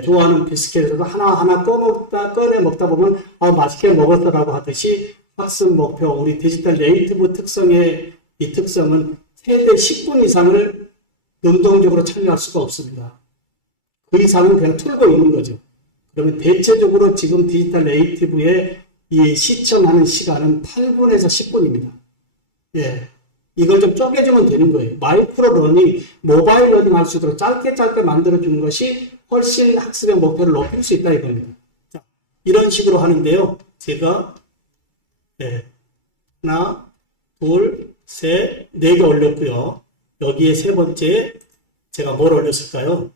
좋아하는 비스켓에서 하나하나 꺼내 먹다 보면 맛있게 먹었어라고 하듯이 학습 목표, 우리 디지털 네이티브 특성의 이 특성은 최대 10분 이상을 능동적으로 참여할 수가 없습니다. 그 이상은 그냥 틀고 있는 거죠. 그러면 대체적으로 지금 디지털 네이티브의 이 시청하는 시간은 8분에서 10분입니다. 이걸 좀 쪼개주면 되는 거예요. 마이크로 러닝, 모바일 러닝 할 수 있도록 짧게 만들어주는 것이 훨씬 학습의 목표를 높일 수 있다 이겁니다. 자, 이런 식으로 하는데요. 제가 하나, 둘, 셋, 4개 올렸고요. 여기에 세 번째 제가 뭘 올렸을까요?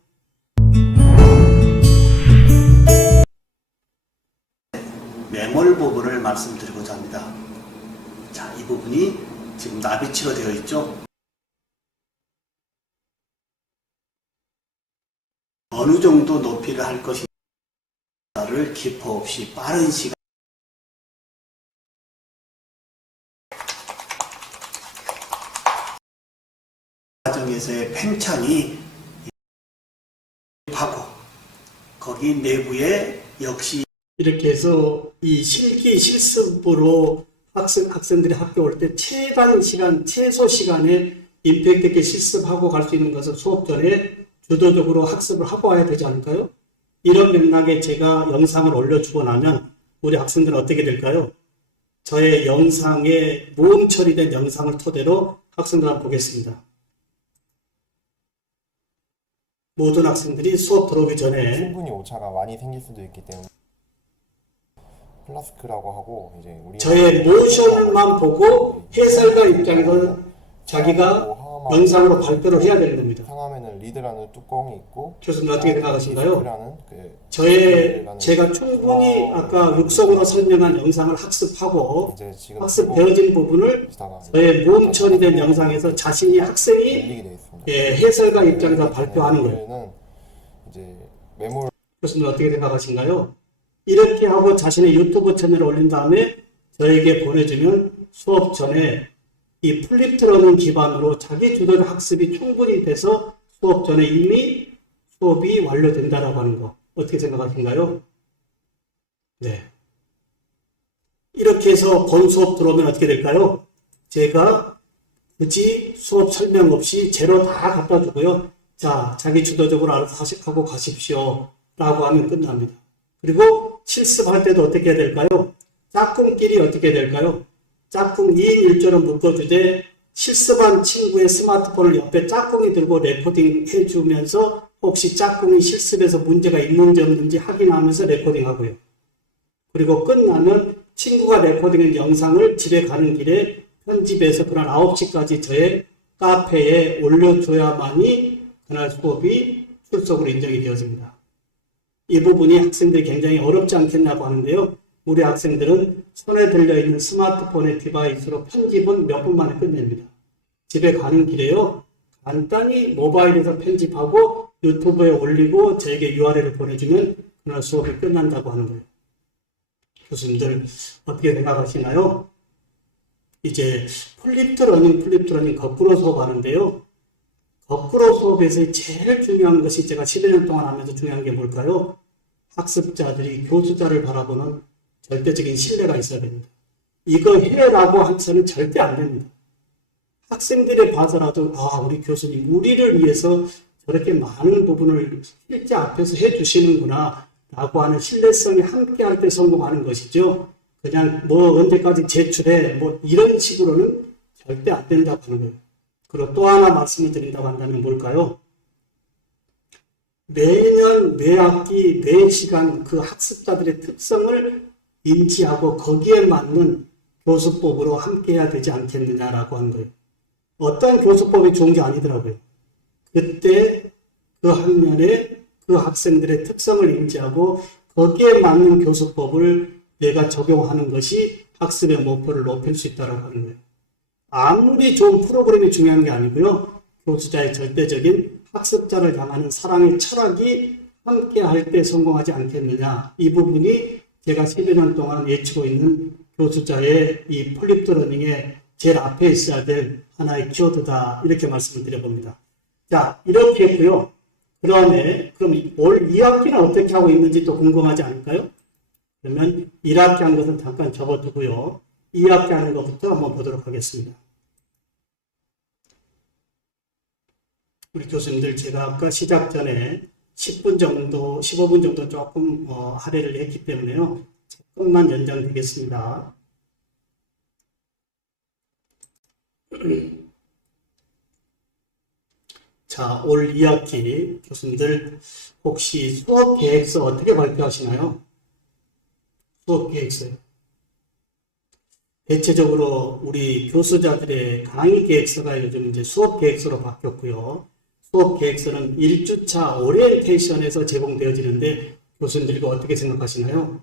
매몰 부분을 말씀드리고자 합니다. 자, 이 부분이 지금 나비치로 되어 있죠. 어느 정도 높이를 할 것인가를 기포 없이 빠른 시간 과정에서의 팽창이 하고 거기 내부에 역시 이렇게 해서 이 실기 실습으로 학생들이 학교 올 때 최소 시간에 임팩트 있게 실습하고 갈 수 있는 것을 수업 전에 주도적으로 학습을 하고 와야 되지 않을까요? 이런 맥락에 제가 영상을 올려주고 나면 우리 학생들은 어떻게 될까요? 저의 영상에 모음 처리된 영상을 토대로 학생들 한번 보겠습니다. 모든 학생들이 수업 들어오기 전에 충분히 오차가 많이 생길 수도 있기 때문에 플라스크라고 하고 이제 우리 저의 모션만 보고 해설가 입장에서 자기가 영상으로 발표를 해야 되는 겁니다. 상하면은 리드라는 뚜껑이 있고 교수님 어떻게 생각하신가요? 그 제가 충분히 아까 육성으로 설명한 영상을 학습하고 학습되어진 부분을 저의 모음 처리된 영상에서 자신이 학생이 해설가 입장에서 발표하는 거예요. 이제 메모를 교수님 어떻게 생각하신가요? 이렇게 하고 자신의 유튜브 채널에 올린 다음에 저에게 보내주면 수업 전에 이 플립트 러닝 기반으로 자기 주도적 학습이 충분히 돼서 수업 전에 이미 수업이 완료된다라고 하는 거 어떻게 생각하신가요? 네. 이렇게 해서 본 수업 들어오면 어떻게 될까요? 제가 굳이 수업 설명 없이 재료 다 갖다 주고요. 자, 자기 주도적으로 알아서 하고 가십시오. 라고 하면 끝납니다. 그리고 실습할 때도 어떻게 해야 될까요? 짝꿍끼리 어떻게 해야 될까요? 짝꿍 2인 1조로 묶어주되 실습한 친구의 스마트폰을 옆에 짝꿍이 들고 레코딩 해주면서 혹시 짝꿍이 실습에서 문제가 있는지 없는지 확인하면서 레코딩 하고요. 그리고 끝나면 친구가 레코딩한 영상을 집에 가는 길에 편집해서 그날 9시까지 저의 카페에 올려줘야만이 그날 수업이 출석으로 인정이 되어집니다. 이 부분이 학생들이 굉장히 어렵지 않겠냐고 하는데요. 우리 학생들은 손에 들려있는 스마트폰의 디바이스로 편집은 몇 분 만에 끝냅니다. 집에 가는 길에요. 간단히 모바일에서 편집하고 유튜브에 올리고 저에게 URL을 보내주면 그날 수업이 끝난다고 하는 거예요. 교수님들 어떻게 생각하시나요? 이제 플립트 러닝 거꾸로 수업하는데요. 거꾸로 수업에서 제일 중요한 것이 제가 11년 동안 하면서 중요한 게 뭘까요? 학습자들이 교수자를 바라보는 절대적인 신뢰가 있어야 됩니다. 이거 해라고 해서는 절대 안 됩니다. 학생들이 봐서라도 우리 교수님 우리를 위해서 저렇게 많은 부분을 실제 앞에서 해주시는구나 라고 하는 신뢰성이 함께 할 때 성공하는 것이죠. 그냥 언제까지 제출해 이런 식으로는 절대 안 된다고 하는 거예요. 그리고 또 하나 말씀을 드린다고 한다면 뭘까요? 매년, 매 학기, 매 시간 그 학습자들의 특성을 인지하고 거기에 맞는 교수법으로 함께 해야 되지 않겠느냐라고 하는 거예요. 어떤 교수법이 좋은 게 아니더라고요. 그때 그 학년에 그 학생들의 특성을 인지하고 거기에 맞는 교수법을 내가 적용하는 것이 학습의 목표를 높일 수 있다고 하는 거예요. 아무리 좋은 프로그램이 중요한 게 아니고요. 교수자의 절대적인 학습자를 향하는 사랑의 철학이 함께 할 때 성공하지 않겠느냐. 이 부분이 제가 12년 동안 예치고 있는 교수자의 이 플립트 러닝의 제일 앞에 있어야 될 하나의 키워드다. 이렇게 말씀을 드려봅니다. 자, 이렇게 했고요. 그럼 올 2학기는 어떻게 하고 있는지 또 궁금하지 않을까요? 그러면 1학기 한 것은 잠깐 접어두고요. 2학기 하는 것부터 한번 보도록 하겠습니다. 우리 교수님들 제가 아까 시작 전에 10분 정도, 15분 정도 조금 할애를 했기 때문에요. 조금만 연장되겠습니다. 자, 올 2학기 교수님들 혹시 수업 계획서 어떻게 발표하시나요? 수업 계획서요. 대체적으로 우리 교수자들의 강의 계획서가 요즘 이제 수업 계획서로 바뀌었고요. 수업 계획서는 1주차 오리엔테이션에서 제공되어지는데 교수님들이 어떻게 생각하시나요?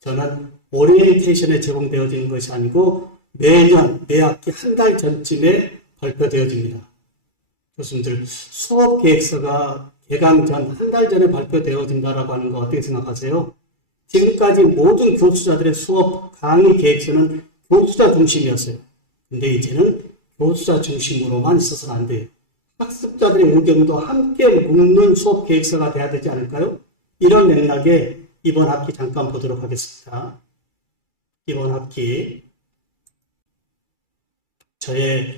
저는 오리엔테이션에 제공되어지는 것이 아니고 매년 매 학기 한 달 전쯤에 발표되어집니다. 교수님들 수업 계획서가 개강 전 한 달 전에 발표되어진다라고 하는 거 어떻게 생각하세요? 지금까지 모든 교수자들의 수업 강의 계획서는 교수자 중심이었어요. 근데 이제는 교수자 중심으로만 있어서는 안 돼요. 학습자들의 의견도 함께 묶는 수업 계획서가 돼야 되지 않을까요? 이런 맥락에 이번 학기 잠깐 보도록 하겠습니다. 이번 학기 저의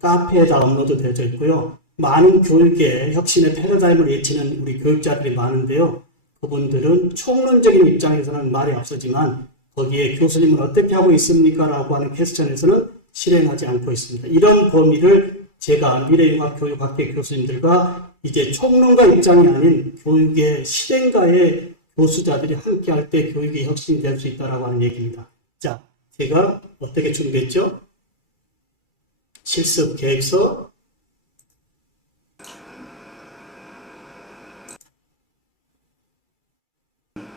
카페에다 업로드 되어져 있고요. 많은 교육의 혁신의 패러다임을 외치는 우리 교육자들이 많은데요. 그분들은 총론적인 입장에서는 말이 앞서지만 거기에 교수님은 어떻게 하고 있습니까? 라고 하는 퀘스천에서는 실행하지 않고 있습니다. 이런 범위를 제가 미래융합 교육학계 교수님들과 이제 총론가 입장이 아닌 교육의 실행가의 교수자들이 함께 할 때 교육이 혁신이 될 수 있다고 하는 얘기입니다. 자, 제가 어떻게 준비했죠? 실습 계획서,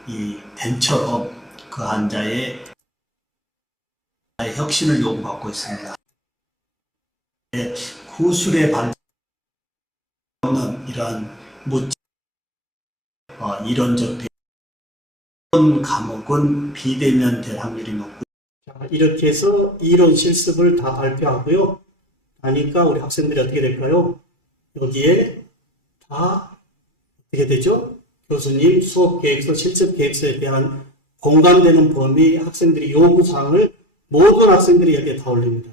이 벤처럼 그 환자의 혁신을 요구받고 있습니다. 구술의 반대는 이러한 이론적 이런 과목은 비대면 될 확률이 높고. 자, 이렇게 해서 이론 실습을 다 발표하고요. 하니까 우리 학생들이 어떻게 될까요? 여기에 다 어떻게 되죠? 교수님 수업 계획서, 실습 계획서에 대한 공감되는 범위, 학생들이 요구사항을 모든 학생들이 여기에 다 올립니다.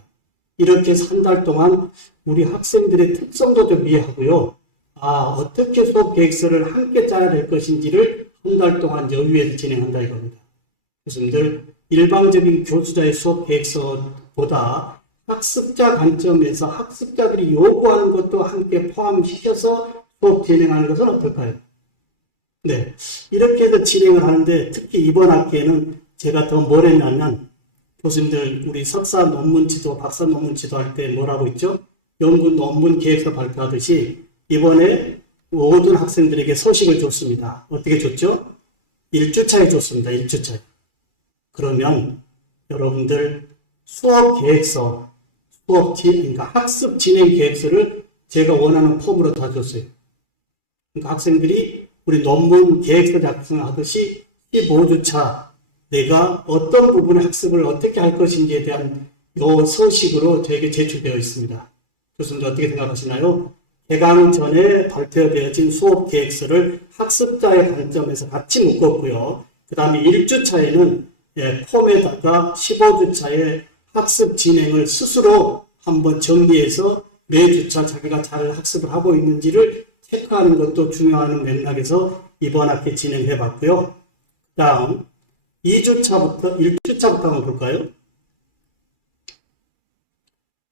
이렇게 해서 한 달 동안 우리 학생들의 특성도 좀 이해하고요. 어떻게 수업 계획서를 함께 짜야 될 것인지를 한 달 동안 여유에서 진행한다 이겁니다. 교수님들, 일방적인 교수자의 수업 계획서보다 학습자 관점에서 학습자들이 요구하는 것도 함께 포함시켜서 수업 진행하는 것은 어떨까요? 네, 이렇게 해서 진행을 하는데 특히 이번 학기에는 제가 더 뭘 했냐면 교수님들 우리 석사 논문 지도, 박사 논문 지도할 때 뭐라고 있죠? 연구 논문 계획서 발표하듯이 이번에 모든 학생들에게 서식을 줬습니다. 어떻게 줬죠? 1주차에 줬습니다. 1주차에. 그러면 여러분들 수업 계획서, 그러니까 학습 진행 계획서를 제가 원하는 폼으로 다 줬어요. 그러니까 학생들이 우리 논문 계획서 작성하듯이 15주차 내가 어떤 부분의 학습을 어떻게 할 것인지에 대한 요 서식으로 저에게 제출되어 있습니다. 교수님들 어떻게 생각하시나요? 개강 전에 발표되어진 수업 계획서를 학습자의 관점에서 같이 묶었고요. 그 다음에 1주차에는 폼에다가 15주차의 학습 진행을 스스로 한번 정리해서 매주차 자기가 잘 학습을 하고 있는지를 체크하는 것도 중요한 맥락에서 이번 학기 진행해 봤고요. 그 다음 2주차부터 1주차부터 한번 볼까요?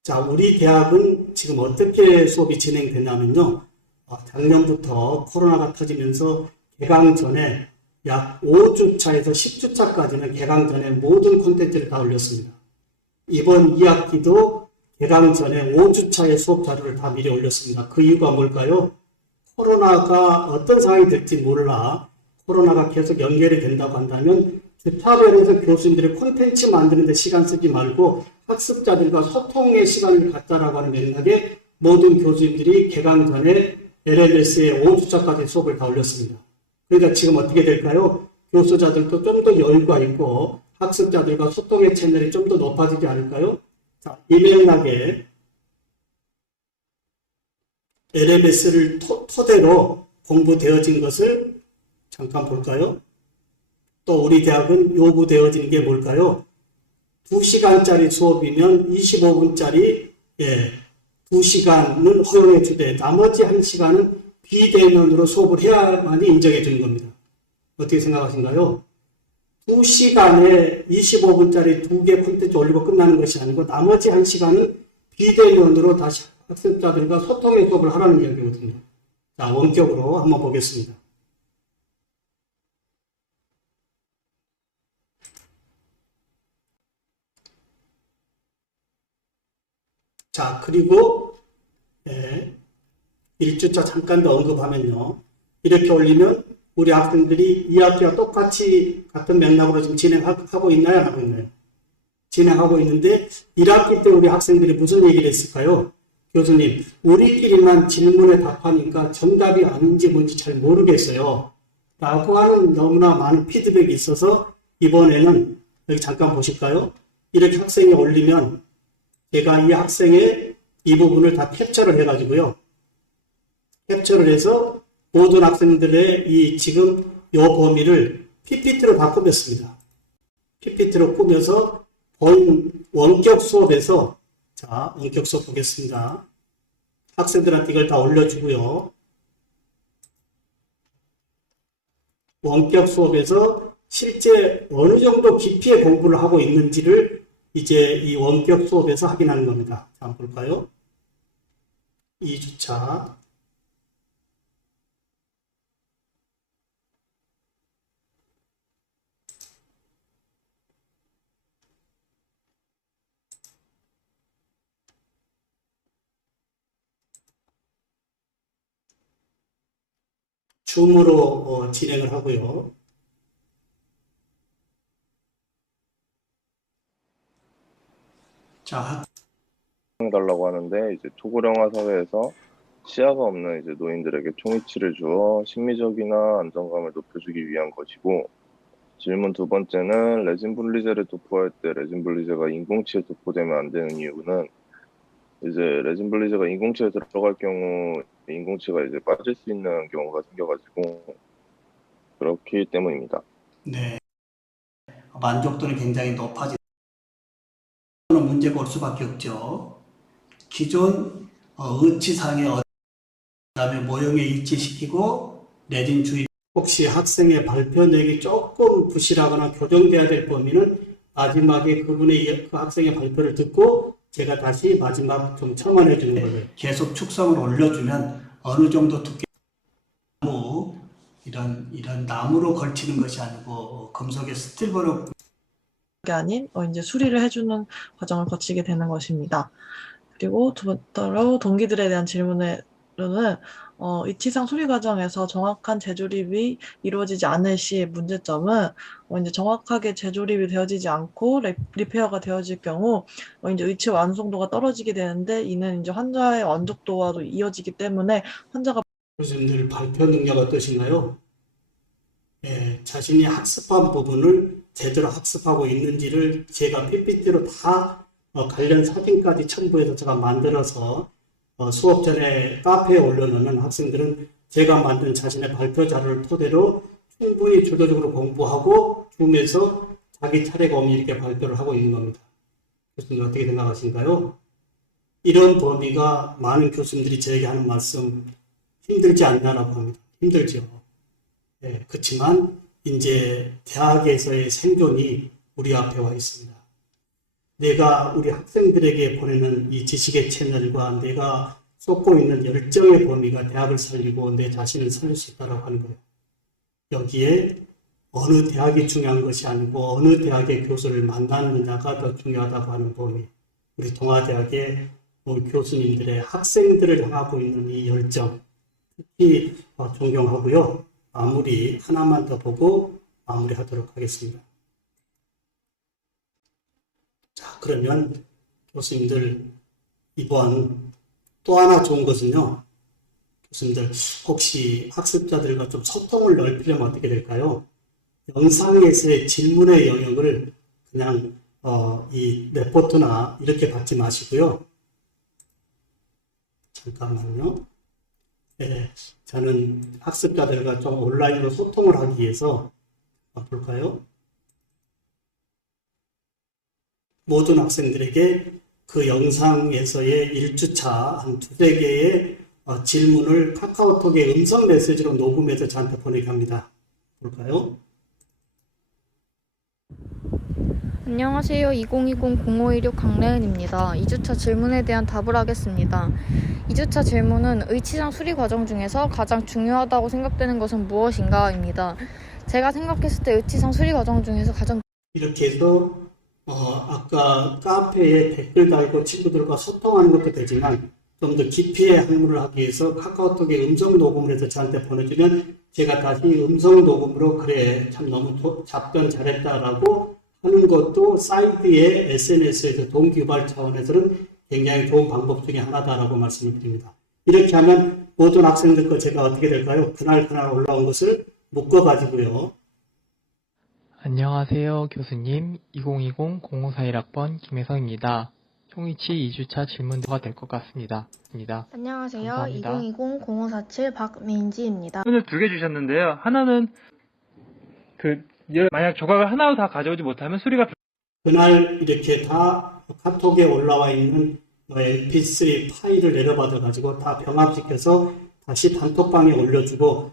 자, 우리 대학은 지금 어떻게 수업이 진행됐냐면요. 작년부터 코로나가 터지면서 개강 전에 약 5주차에서 10주차까지는 개강 전에 모든 콘텐츠를 다 올렸습니다. 이번 2학기도 개강 전에 5주차의 수업 자료를 다 미리 올렸습니다. 그 이유가 뭘까요? 코로나가 어떤 상황이 될지 몰라. 코로나가 계속 연결이 된다고 한다면 주차별에서 교수님들이 콘텐츠 만드는 데 시간 쓰지 말고 학습자들과 소통의 시간을 갖자라고 하는 맥락에 모든 교수님들이 개강 전에 LMS에 5주차까지 수업을 다 올렸습니다. 그러니까 지금 어떻게 될까요? 교수자들도 좀 더 여유가 있고 학습자들과 소통의 채널이 좀 더 높아지지 않을까요? 자, 이 맥락에 LMS를 토대로 공부되어진 것을 잠깐 볼까요? 또 우리 대학은 요구되어진 게 뭘까요? 2시간짜리 수업이면 25분짜리 2시간은 허용해 주되 나머지 1시간은 비대면으로 수업을 해야만이 인정해 주는 겁니다. 어떻게 생각하신가요? 2시간에 25분짜리 2개 콘텐츠 올리고 끝나는 것이 아니고 나머지 1시간은 비대면으로 다시 학습자들과 소통의 수업을 하라는 이야기거든요. 자, 원격으로 한번 보겠습니다. 자, 그리고 1주차 잠깐 더 언급하면요. 이렇게 올리면 우리 학생들이 2학기와 똑같이 같은 맥락으로 지금 진행하고 있나요? 안 하고 있나요? 진행하고 있는데 1학기 때 우리 학생들이 무슨 얘기를 했을까요? 교수님, 우리끼리만 질문에 답하니까 정답이 아닌지 뭔지 잘 모르겠어요. 라고 하는 너무나 많은 피드백이 있어서 이번에는 여기 잠깐 보실까요? 이렇게 학생이 올리면 제가 이 학생의 이 부분을 다 캡처를 해가지고요. 캡처를 해서 모든 학생들의 이 지금 이 범위를 PPT로 다 꾸몄습니다. PPT로 꾸며서 본 원격 수업에서 자, 원격 수업 보겠습니다. 학생들한테 이걸 다 올려주고요. 원격 수업에서 실제 어느 정도 깊이의 공부를 하고 있는지를 이제 이 원격 수업에서 확인하는 겁니다. 자, 한번 볼까요? 2주차. 줌으로 진행을 하고요. 자, 달라고 하는데 이제 토굴영화 사회에서 시야가 없는 이제 노인들에게 총이치를 주어 심리적이나 안정감을 높여주기 위한 것이고, 질문 두 번째는 레진 분리제를 도포할 때 레진 분리제가 인공치에 도포되면 안 되는 이유는 이제 레진 분리제가 인공치에 들어갈 경우 인공치가 이제 빠질 수 있는 경우가 생겨가지고 그렇기 때문입니다. 네. 만족도는 굉장히 높아지는 문제가 올 수밖에 없죠. 기존 의치상의 그다음에 모형에 일치시키고 내린 주의 혹시 학생의 발표력이 조금 부실하거나 교정돼야 될 범위는 마지막에 그 학생의 발표를 듣고 제가 다시 마지막 좀 첨언해 주는 거예요. 계속 축성을 올려주면 어느 정도 두께 나무 이런 나무로 걸치는 것이 아니고 금속의 스틸버로 게 아닌 이제 수리를 해주는 과정을 거치게 되는 것입니다. 그리고 두 번째로 동기들에 대한 질문으로는 이치상 수리 과정에서 정확한 재조립이 이루어지지 않을 시의 문제점은 이제 정확하게 재조립이 되어지지 않고 리페어가 되어질 경우 이제 의치 완성도가 떨어지게 되는데 이는 이제 환자의 만족도와도 이어지기 때문에 환자가 교수님들 발표 능력 어떠신가요? 예, 자신이 학습한 부분을 제대로 학습하고 있는지를 제가 PPT로 다 관련 사진까지 첨부해서 제가 만들어서 수업 전에 카페에 올려놓는 학생들은 제가 만든 자신의 발표 자료를 토대로 충분히 주도적으로 공부하고 줌에서 자기 차례가 오면 이렇게 발표를 하고 있는 겁니다. 교수님 어떻게 생각하신가요? 이런 범위가 많은 교수님들이 저에게 하는 말씀 힘들지 않냐라고 합니다. 힘들죠. 네, 그렇지만 이제 대학에서의 생존이 우리 앞에 와 있습니다. 내가 우리 학생들에게 보내는 이 지식의 채널과 내가 쏟고 있는 열정의 범위가 대학을 살리고 내 자신을 살릴 수 있다고 하는 거예요. 여기에 어느 대학이 중요한 것이 아니고 어느 대학의 교수를 만나느냐가 더 중요하다고 하는 범위. 우리 동아대학의 우리 교수님들의 학생들을 향하고 있는 이 열정 특히 존경하고요. 마무리 하나만 더 보고 마무리하도록 하겠습니다. 자, 그러면 교수님들 이번 또 하나 좋은 것은요. 교수님들 혹시 학습자들과 좀 소통을 넓히려면 어떻게 될까요? 영상에서의 질문의 영역을 그냥 이 레포트나 이렇게 받지 마시고요. 잠깐만요. 네, 저는 학습자들과 좀 온라인으로 소통을 하기 위해서 볼까요? 모든 학생들에게 그 영상에서의 1주차 한 2-3개의 질문을 카카오톡의 음성 메시지로 녹음해서 저한테 보내게 합니다. 볼까요? 안녕하세요. 2020-0516 강래은입니다. 2주차 질문에 대한 답을 하겠습니다. 2주차 질문은 의치상 수리 과정 중에서 가장 중요하다고 생각되는 것은 무엇인가?입니다. 제가 생각했을 때 의치상 수리 과정 중에서 가장 이렇게 해서 아까 카페에 댓글 달고 친구들과 소통하는 것도 되지만 좀 더 깊이의 학문을 하기 위해서 카카오톡에 음성 녹음을 해서 저한테 보내주면 제가 다시 음성 녹음으로 그래 참 너무 답변 잘했다라고 하는 것도 사이드의 SNS에서 동기유발 차원에서는 굉장히 좋은 방법 중에 하나다라고 말씀을 드립니다. 이렇게 하면 모든 학생들 거 제가 어떻게 될까요? 그날 올라온 것을 묶어가지고요. 안녕하세요, 교수님. 2020-0541학번 김혜성입니다. 총이치 2주차 질문가 될 것 같습니다. 안녕하세요. 감사합니다. 2020-0547 박민지입니다. 질문을 2개 주셨는데요. 하나는 만약 조각을 하나로 다 가져오지 못하면 수리가 그날 이렇게 다 카톡에 올라와 있는 MP3 파일을 내려받아 가지고 다 병합시켜서 다시 단톡방에 올려주고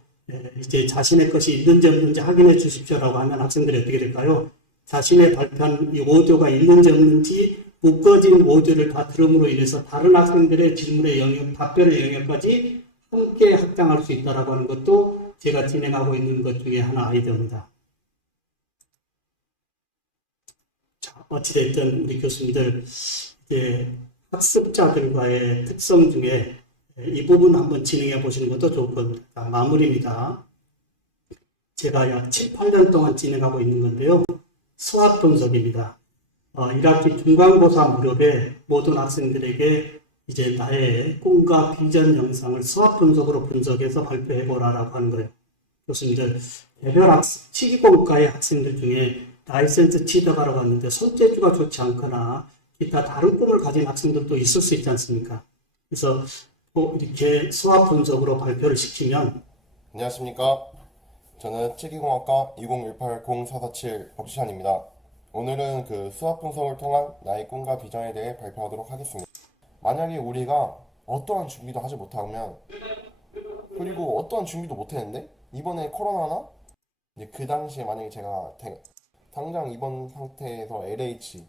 이제 자신의 것이 있는지 없는지 확인해 주십시오라고 하면 학생들이 어떻게 될까요? 자신의 발표한 이 오디오가 있는지 없는지 묶어진 오디오를 다 들음으로 인해서 다른 학생들의 질문의 영역, 답변의 영역까지 함께 확장할 수 있다라고 하는 것도 제가 진행하고 있는 것 중에 하나 아이디어입니다. 자, 어찌됐든 우리 교수님들 이제 학습자들과의 특성 중에 이 부분 한번 진행해 보시는 것도 좋을 겁니다. 마무리입니다. 제가 약 7-8년 동안 진행하고 있는 건데요. 수학 분석입니다. 1학기 중간고사 무렵에 모든 학생들에게 이제 나의 꿈과 비전 영상을 수학 분석으로 분석해서 발표해 보라라고 하는 거예요. 교수님들, 개별 학습, 치기공과의 학생들 중에 라이센스 취득하러 갔는데 손재주가 좋지 않거나 기타 다른 꿈을 가진 학생들도 있을 수 있지 않습니까? 그래서 이렇게 수학 분석으로 발표를 시키면 안녕하십니까. 저는 치기공학과 2018-0447 박주찬입니다. 오늘은 그 수학 분석을 통한 나의 꿈과 비전에 대해 발표하도록 하겠습니다. 만약에 우리가 어떠한 준비도 하지 못하면, 그리고 어떠한 준비도 못했는데 이번에 코로나나 이제 그 당시에 만약에 제가 당장 이번 상태에서 LH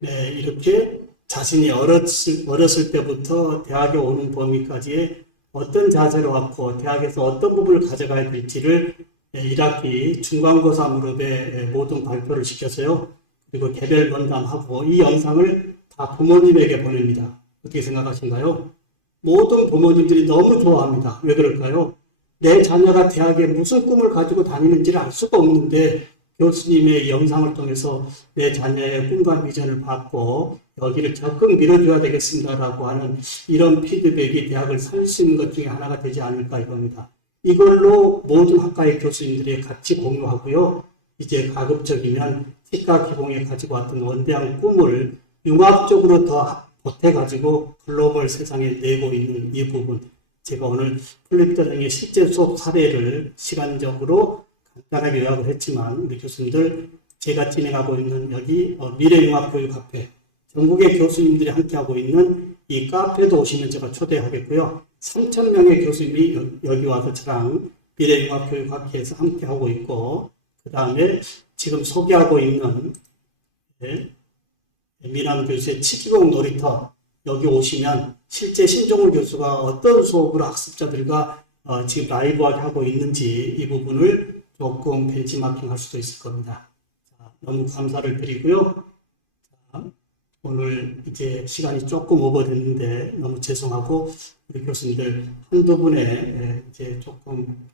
네, 이렇게 자신이 어렸을 때부터 대학에 오는 범위까지의 어떤 자세로 왔고 대학에서 어떤 부분을 가져가야 될지를 1학기 중간고사 무렵에 모든 발표를 시켜서요. 그리고 개별 면담하고 이 영상을 다 부모님에게 보냅니다. 어떻게 생각하신가요? 모든 부모님들이 너무 좋아합니다. 왜 그럴까요? 내 자녀가 대학에 무슨 꿈을 가지고 다니는지를 알 수가 없는데 교수님의 영상을 통해서 내 자녀의 꿈과 비전을 받고 여기를 적극 밀어줘야 되겠습니다라고 하는 이런 피드백이 대학을 살릴 수 있는 것 중에 하나가 되지 않을까 이겁니다. 이걸로 모든 학과의 교수님들이 같이 공유하고요. 이제 가급적이면 치과 기공에 가지고 왔던 원대한 꿈을 융합적으로 더 보태가지고 글로벌 세상에 내고 있는 이 부분, 제가 오늘 플립더링의 실제 수업 사례를 시간적으로 간단하게 요약을 했지만 우리 교수님들 제가 진행하고 있는 여기 미래융합교육카페, 전국의 교수님들이 함께하고 있는 이 카페도 오시면 제가 초대하겠고요. 3,000명의 교수님이 여기 와서 저랑 미래융합교육학회에서 함께하고 있고, 그 다음에 지금 소개하고 있는 미남 교수의 치기공 놀이터, 여기 오시면 실제 신종우 교수가 어떤 수업으로 학습자들과 지금 라이브하게 하고 있는지 이 부분을 조금 벤치마킹 할 수도 있을 겁니다. 자, 너무 감사를 드리고요. 자, 오늘 이제 시간이 조금 오버됐는데 너무 죄송하고 우리 교수님들 한두 분의 이제 조금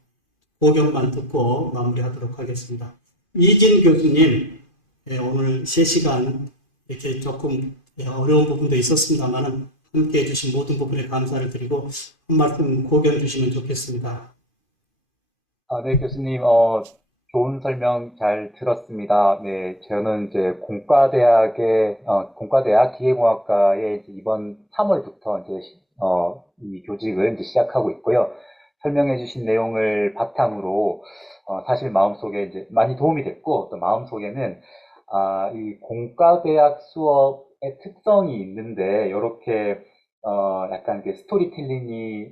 고견만 듣고 마무리하도록 하겠습니다. 이진 교수님, 오늘 3시간 이렇게 조금 어려운 부분도 있었습니다만 함께 해주신 모든 부분에 감사를 드리고 한 말씀 고견 주시면 좋겠습니다. 네, 교수님, 좋은 설명 잘 들었습니다. 네, 저는 이제 공과대학 기계공학과에 이제 이번 3월부터 이제, 이 교직을 이제 시작하고 있고요. 설명해주신 내용을 바탕으로, 사실 마음속에 이제 많이 도움이 됐고, 또 마음속에는, 이 공과대학 수업의 특성이 있는데, 요렇게, 약간 그 스토리텔링이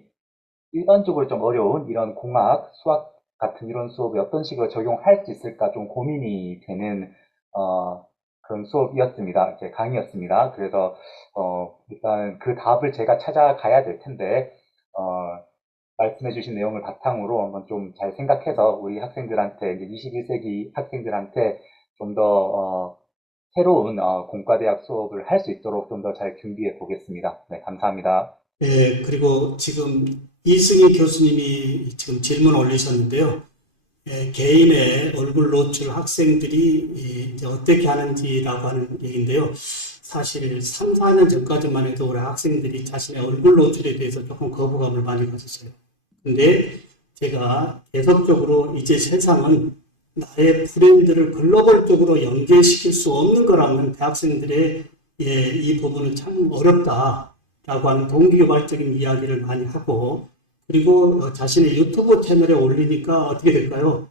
일반적으로 좀 어려운 이런 공학, 수학 같은 이런 수업에 어떤 식으로 적용할 수 있을까 좀 고민이 되는, 그런 수업이었습니다. 이제 강의였습니다. 그래서, 일단 그 답을 제가 찾아가야 될 텐데, 말씀해주신 내용을 바탕으로 한번 좀 잘 생각해서 우리 학생들한테, 이제 21세기 학생들한테 좀 더, 새로운, 공과대학 수업을 할 수 있도록 좀 더 잘 준비해 보겠습니다. 네, 감사합니다. 네, 그리고 지금 이승희 교수님이 지금 질문 올리셨는데요. 개인의 얼굴 노출 학생들이 이제 어떻게 하는지라고 하는 얘기인데요. 사실 3, 4년 전까지만 해도 우리 학생들이 자신의 얼굴 노출에 대해서 조금 거부감을 많이 가졌어요. 근데 제가 계속적으로 이제 세상은 나의 브랜드를 글로벌적으로 연계시킬 수 없는 거라면 대학생들의 이 부분은 참 어렵다라고 하는 동기유발적인 이야기를 많이 하고, 그리고 자신의 유튜브 채널에 올리니까 어떻게 될까요?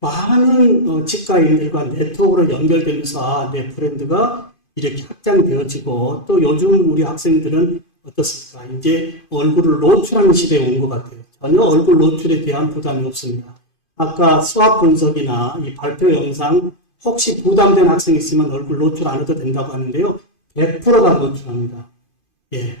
많은 치과인들과 네트워크로 연결되면서 내 브랜드가 이렇게 확장되어지고, 또 요즘 우리 학생들은 어떻습니까? 이제 얼굴을 노출하는 시대에 온 것 같아요. 전혀 얼굴 노출에 대한 부담이 없습니다. 아까 수학 분석이나 이 발표 영상 혹시 부담된 학생이 있으면 얼굴 노출 안 해도 된다고 하는데요. 100%다 노출합니다. 예.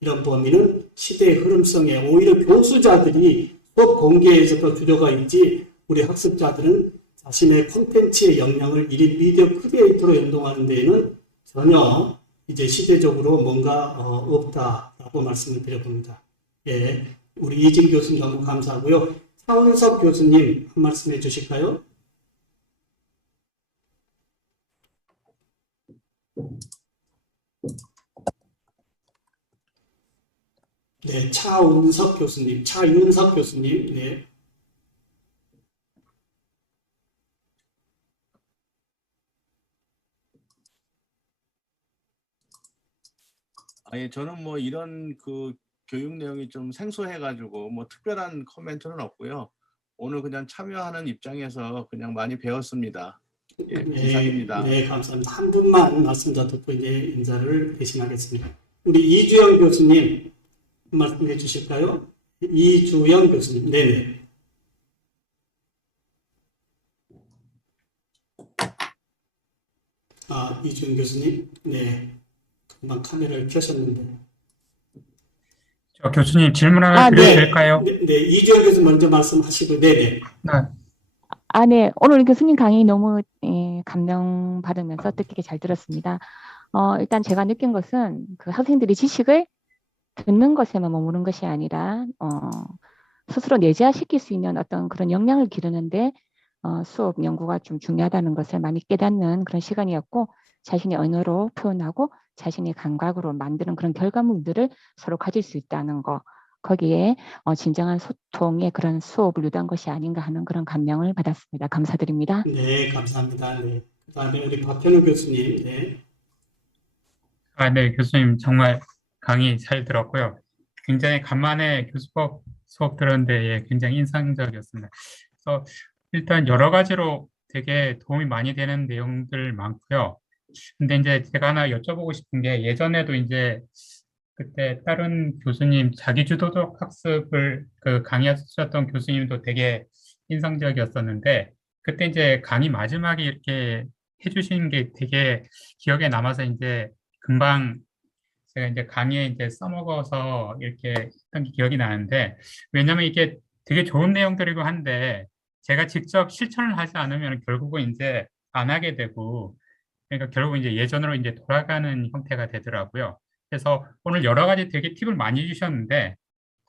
이런 범위는 시대의 흐름성에 오히려 교수자들이 수업 공개에서 더 주저가 있지, 우리 학습자들은 자신의 콘텐츠의 역량을 1인 미디어 크리에이터로 연동하는 데에는 전혀 이제 시대적으로 뭔가 없다라고 말씀을 드려봅니다. 예. 우리 이진 교수님 너무 감사하고요. 차은석 교수님 한 말씀 해주실까요? 네, 차윤석 교수님, 네. 아니, 저는 뭐 이런 그 교육 내용이 좀 생소해가지고 뭐 특별한 코멘트는 없고요. 오늘 그냥 참여하는 입장에서 그냥 많이 배웠습니다. 예, 이상입니다. 네, 감사합니다. 한 분만 말씀 더 듣고 이제 인사를 대신하겠습니다. 우리 이주영 교수님 말씀해 주실까요? 이주영 교수님, 네네. 이주영 교수님, 네, 금방 카메라를 켜셨는데. 교수님 질문 하나 드려도 네. 될까요? 네, 이주영 교수 먼저 말씀하시고, 네네. 네. 오늘 교수님 강의 너무 감명받으면서 뜻깊게 잘 들었습니다. 일단 제가 느낀 것은 그 학생들이 지식을 듣는 것에만 머무는 것이 아니라 스스로 내재화시킬 수 있는 어떤 그런 역량을 기르는데 수업 연구가 좀 중요하다는 것을 많이 깨닫는 그런 시간이었고, 자신의 언어로 표현하고 자신의 감각으로 만드는 그런 결과물들을 서로 가질 수 있다는 거, 거기에 진정한 소통의 그런 수업을 유도한 것이 아닌가 하는 그런 감명을 받았습니다. 감사드립니다. 네, 감사합니다. 네. 그 다음에 우리 박현우 교수님, 네. 네, 교수님 정말 강의 잘 들었고요. 굉장히 간만에 교수법 수업 들었는데 예, 굉장히 인상적이었습니다. 그래서 일단 여러 가지로 되게 도움이 많이 되는 내용들 많고요. 근데 이제 제가 하나 여쭤보고 싶은 게, 예전에도 이제 그때 다른 교수님 자기주도적 학습을 강의하셨던 교수님도 되게 인상적이었었는데, 그때 이제 강의 마지막에 이렇게 해주신 게 되게 기억에 남아서 이제 금방 제가 이제 강의에 이제 써먹어서 이렇게 했던 게 기억이 나는데, 왜냐면 이게 되게 좋은 내용들이고 한데 제가 직접 실천을 하지 않으면 결국은 이제 안 하게 되고, 그러니까 결국 이제 예전으로 이제 돌아가는 형태가 되더라고요. 그래서 오늘 여러 가지 되게 팁을 많이 주셨는데,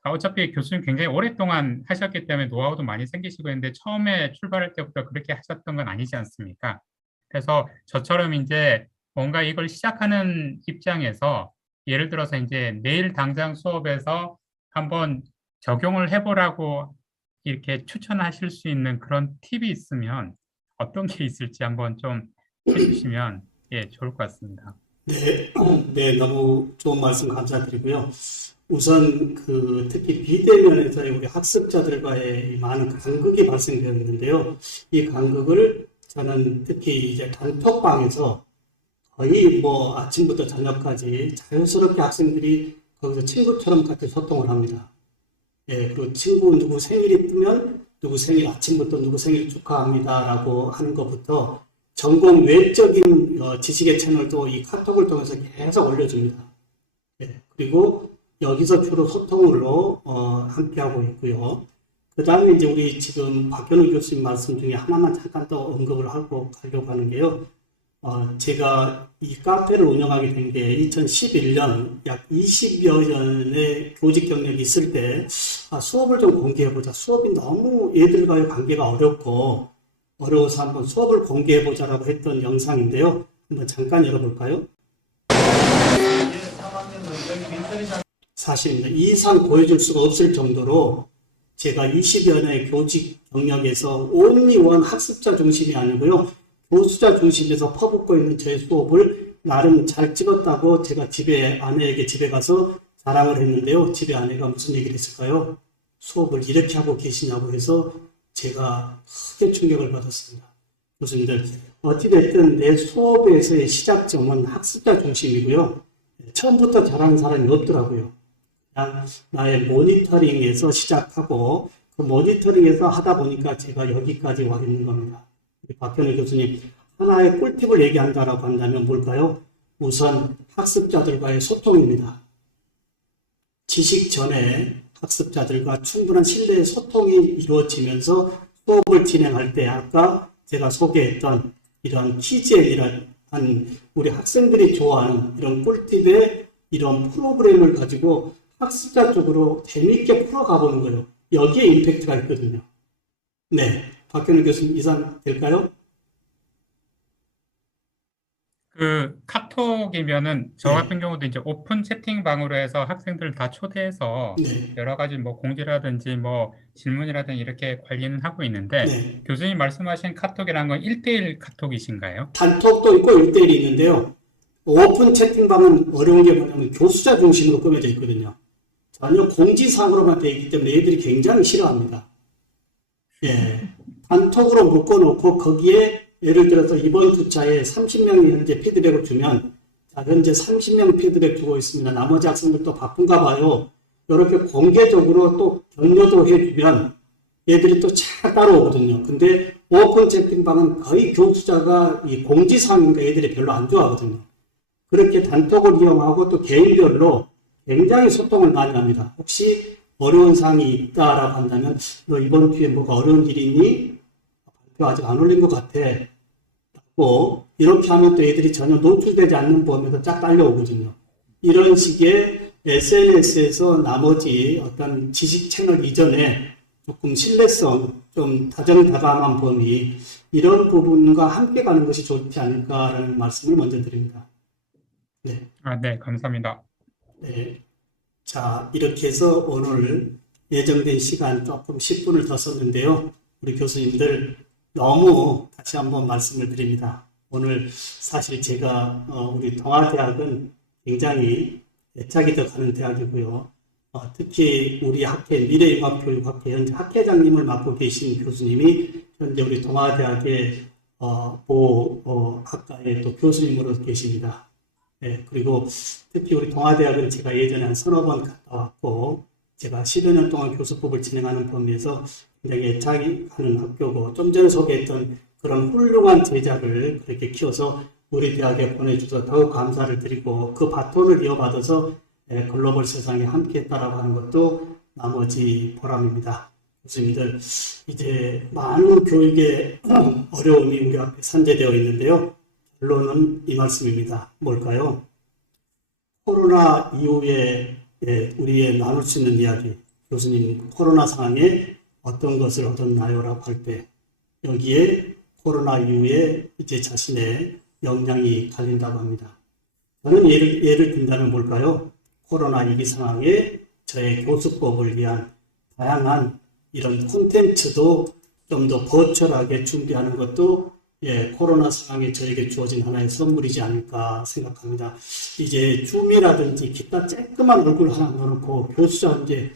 어차피 교수님 굉장히 오랫동안 하셨기 때문에 노하우도 많이 생기시고 했는데, 처음에 출발할 때부터 그렇게 하셨던 건 아니지 않습니까? 그래서 저처럼 이제 뭔가 이걸 시작하는 입장에서 예를 들어서 이제 내일 당장 수업에서 한번 적용을 해보라고 이렇게 추천하실 수 있는 그런 팁이 있으면 어떤 게 있을지 한번 좀 해주시면 예, 좋을 것 같습니다. 네, 네, 너무 좋은 말씀 감사드리고요. 우선 특히 비대면에서의 우리 학습자들과의 많은 간극이 발생되었는데요. 이 간극을 저는 특히 이제 단톡방에서 거의 뭐 아침부터 저녁까지 자연스럽게 학생들이 거기서 친구처럼 같이 소통을 합니다. 예, 그리고 친구 누구 생일이 뜨면 누구 생일 아침부터 누구 생일 축하합니다라고 하는 것부터 전공 외적인 지식의 채널도 이 카톡을 통해서 계속 올려줍니다. 예, 그리고 여기서 주로 소통으로 함께하고 있고요. 그 다음에 이제 우리 지금 박현우 교수님 말씀 중에 하나만 잠깐 더 언급을 하고 가려고 하는 게요. 제가 이 카페를 운영하게 된 게 2011년 약 20여 년의 교직 경력이 있을 때 수업을 좀 공개해보자. 수업이 너무 애들과의 관계가 어려워서 한번 수업을 공개해보자라고 했던 영상인데요. 한번 잠깐 열어볼까요? 사실입니다. 이 이상 보여줄 수가 없을 정도로 제가 20여 년의 교직 경력에서 only one 학습자 중심이 아니고요. 교수자 중심에서 퍼붓고 있는 저의 수업을 나름 잘 찍었다고 제가 아내에게 집에 가서 자랑을 했는데요. 집에 아내가 무슨 얘기를 했을까요? 수업을 이렇게 하고 계시냐고 해서 제가 크게 충격을 받았습니다. 교수님들, 어찌됐든 내 수업에서의 시작점은 학습자 중심이고요. 처음부터 잘하는 사람이 없더라고요. 그냥 나의 모니터링에서 시작하고 그 모니터링에서 하다 보니까 제가 여기까지 와 있는 겁니다. 박현우 교수님, 하나의 꿀팁을 얘기한다라고 한다면 뭘까요? 우선 학습자들과의 소통입니다. 지식 전에 학습자들과 충분한 신뢰의 소통이 이루어지면서 수업을 진행할 때 아까 제가 소개했던 이런 키즈앤이란 우리 학생들이 좋아하는 이런 꿀팁의 이런 프로그램을 가지고 학습자 쪽으로 재미있게 풀어가보는 거예요. 여기에 임팩트가 있거든요. 네, 박현우 교수님 이상 될까요? 카톡이면은 저 같은 경우도 이제 오픈 채팅방으로 해서 학생들을 다 초대해서 여러 가지 뭐 공지라든지 뭐 질문이라든지 이렇게 관리는 하고 있는데 교수님 말씀하신 카톡이라는 건 1대1 카톡이신가요? 단톡도 있고 1대1이 있는데요. 오픈 채팅방은 어려운 게 뭐냐면 교수자 중심으로 꾸며져 있거든요. 전혀 공지사항으로만 되어 있기 때문에 애들이 굉장히 싫어합니다. 예. 단톡으로 묶어놓고 거기에 예를 들어서 이번 주차에 30명이 현재 피드백을 주면 자, 현재 30명 피드백 주고 있습니다. 나머지 학생들도 바쁜가 봐요. 이렇게 공개적으로 또 격려도 해주면 얘들이 또 잘 따라오거든요. 근데 오픈 채팅방은 거의 교수자가 이 공지사항인가 애들이 별로 안 좋아하거든요. 그렇게 단톡을 이용하고 또 개인별로 굉장히 소통을 많이 합니다. 혹시 어려운 사항이 있다라고 한다면 너 이번 주에 뭐가 어려운 일이 있니? 발표 아직 안 올린 것 같아. 이렇게 하면 또 애들이 전혀 노출되지 않는 범위에서 쫙 딸려오거든요. 이런 식의 SNS에서 나머지 어떤 지식 채널 이전에 조금 신뢰성, 좀 다정다감한 범위, 이런 부분과 함께 가는 것이 좋지 않을까라는 말씀을 먼저 드립니다. 네. 네, 감사합니다. 네. 자, 이렇게 해서 오늘 예정된 시간 조금 10분을 더 썼는데요. 우리 교수님들 너무 다시 한번 말씀을 드립니다. 오늘 사실 제가 우리 동아대학은 굉장히 애착이 더 가는 대학이고요. 특히 우리 학회 미래융합교육학회 현재 학회장님을 맡고 계신 교수님이 현재 우리 동아대학의 학과의 또 교수님으로 계십니다. 네, 그리고 특히 우리 동아대학은 제가 예전에 한 서너 번 갔다 왔고 제가 10여 년 동안 교수법을 진행하는 범위에서 굉장히 애착이 가는 학교고 좀 전에 소개했던 그런 훌륭한 제자를 그렇게 키워서 우리 대학에 보내주셔서 더욱 감사를 드리고 그 바톤을 이어받아서 글로벌 세상에 함께했다라고 하는 것도 나머지 보람입니다. 교수님들 이제 많은 교육의 어려움이 우리 앞에 산재되어 있는데요. 결론은 이 말씀입니다. 뭘까요? 코로나 이후에 우리의 나눌 수 있는 이야기. 교수님 코로나 상황에 어떤 것을 얻었나요? 라고 할 때 여기에 코로나 이후에 이제 자신의 역량이 갈린다고 합니다. 저는 예를 든다면 뭘까요? 코로나 위기 상황에 저의 교수법을 위한 다양한 이런 콘텐츠도 좀 더 버추얼하게 준비하는 것도 코로나 상황에 저에게 주어진 하나의 선물이지 않을까 생각합니다. 이제 줌이라든지 기타 쬐끄만 얼굴 하나 넣어놓고 교수자 이제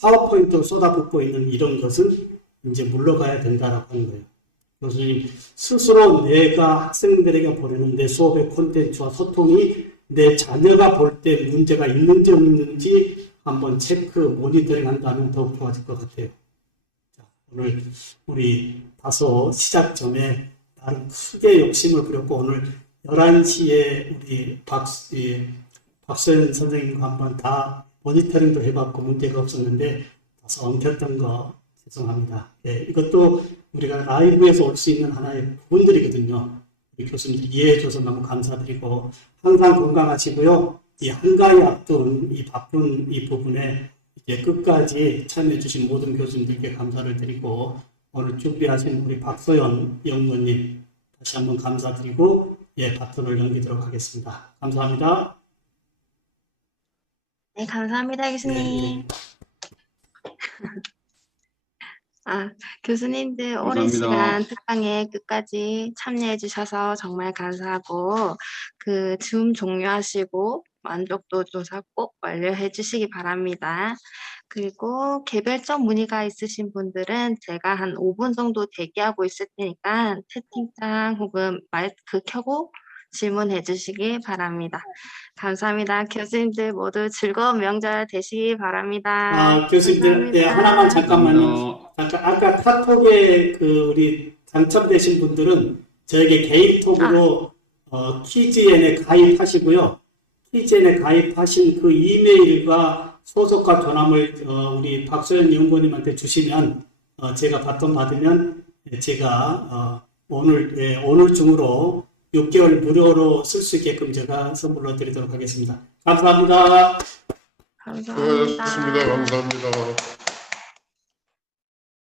파워포인트로 쏟아붓고 있는 이런 것은 이제 물러가야 된다라고 하는 거예요. 교수님 스스로 내가 학생들에게 보내는 내 수업의 콘텐츠와 소통이 내 자녀가 볼 때 문제가 있는지 없는지 한번 체크, 모니터링 한다면 더욱 좋아질 것 같아요. 자, 오늘 우리 다소 시작 전에 나름 크게 욕심을 부렸고 오늘 11시에 우리 박소연 선생님과 한번 다 모니터링도 해봤고 문제가 없었는데 다소 엉켰던 거 죄송합니다. 이것도 우리가 라이브에서 올 수 있는 하나의 부분들이거든요. 우리 교수님들 이해해줘서 너무 감사드리고 항상 건강하시고요. 이 한가위 앞둔 이 바쁜 이 부분에 이제 끝까지 참여해주신 모든 교수님들께 감사를 드리고 오늘 준비하신 우리 박소연 연구원님 다시 한번 감사드리고 바톤을 넘기도록 하겠습니다. 감사합니다. 네, 감사합니다, 교수님. 교수님들 오랜 시간 특강에 끝까지 참여해 주셔서 정말 감사하고 줌 종료하시고 만족도 조사 꼭 완료해 주시기 바랍니다. 그리고 개별적 문의가 있으신 분들은 제가 한 5분 정도 대기하고 있을 테니까 채팅창 혹은 마이크 켜고 질문해 주시기 바랍니다. 감사합니다. 교수님들 모두 즐거운 명절 되시기 바랍니다. 교수님들 하나만 잠깐만요. 아까 카톡에 우리 당첨되신 분들은 저에게 개인톡으로 키즈엔에 가입하시고요. 키즈엔에 가입하신 그 이메일과 소속과 전함을 우리 박소연 연구원님한테 주시면 제가 바톤 받으면 제가 오늘 중으로 6개월 무료로 쓸 수 있게끔 제가 선물로 드리도록 하겠습니다. 감사합니다. 감사합니다. 감사합니다.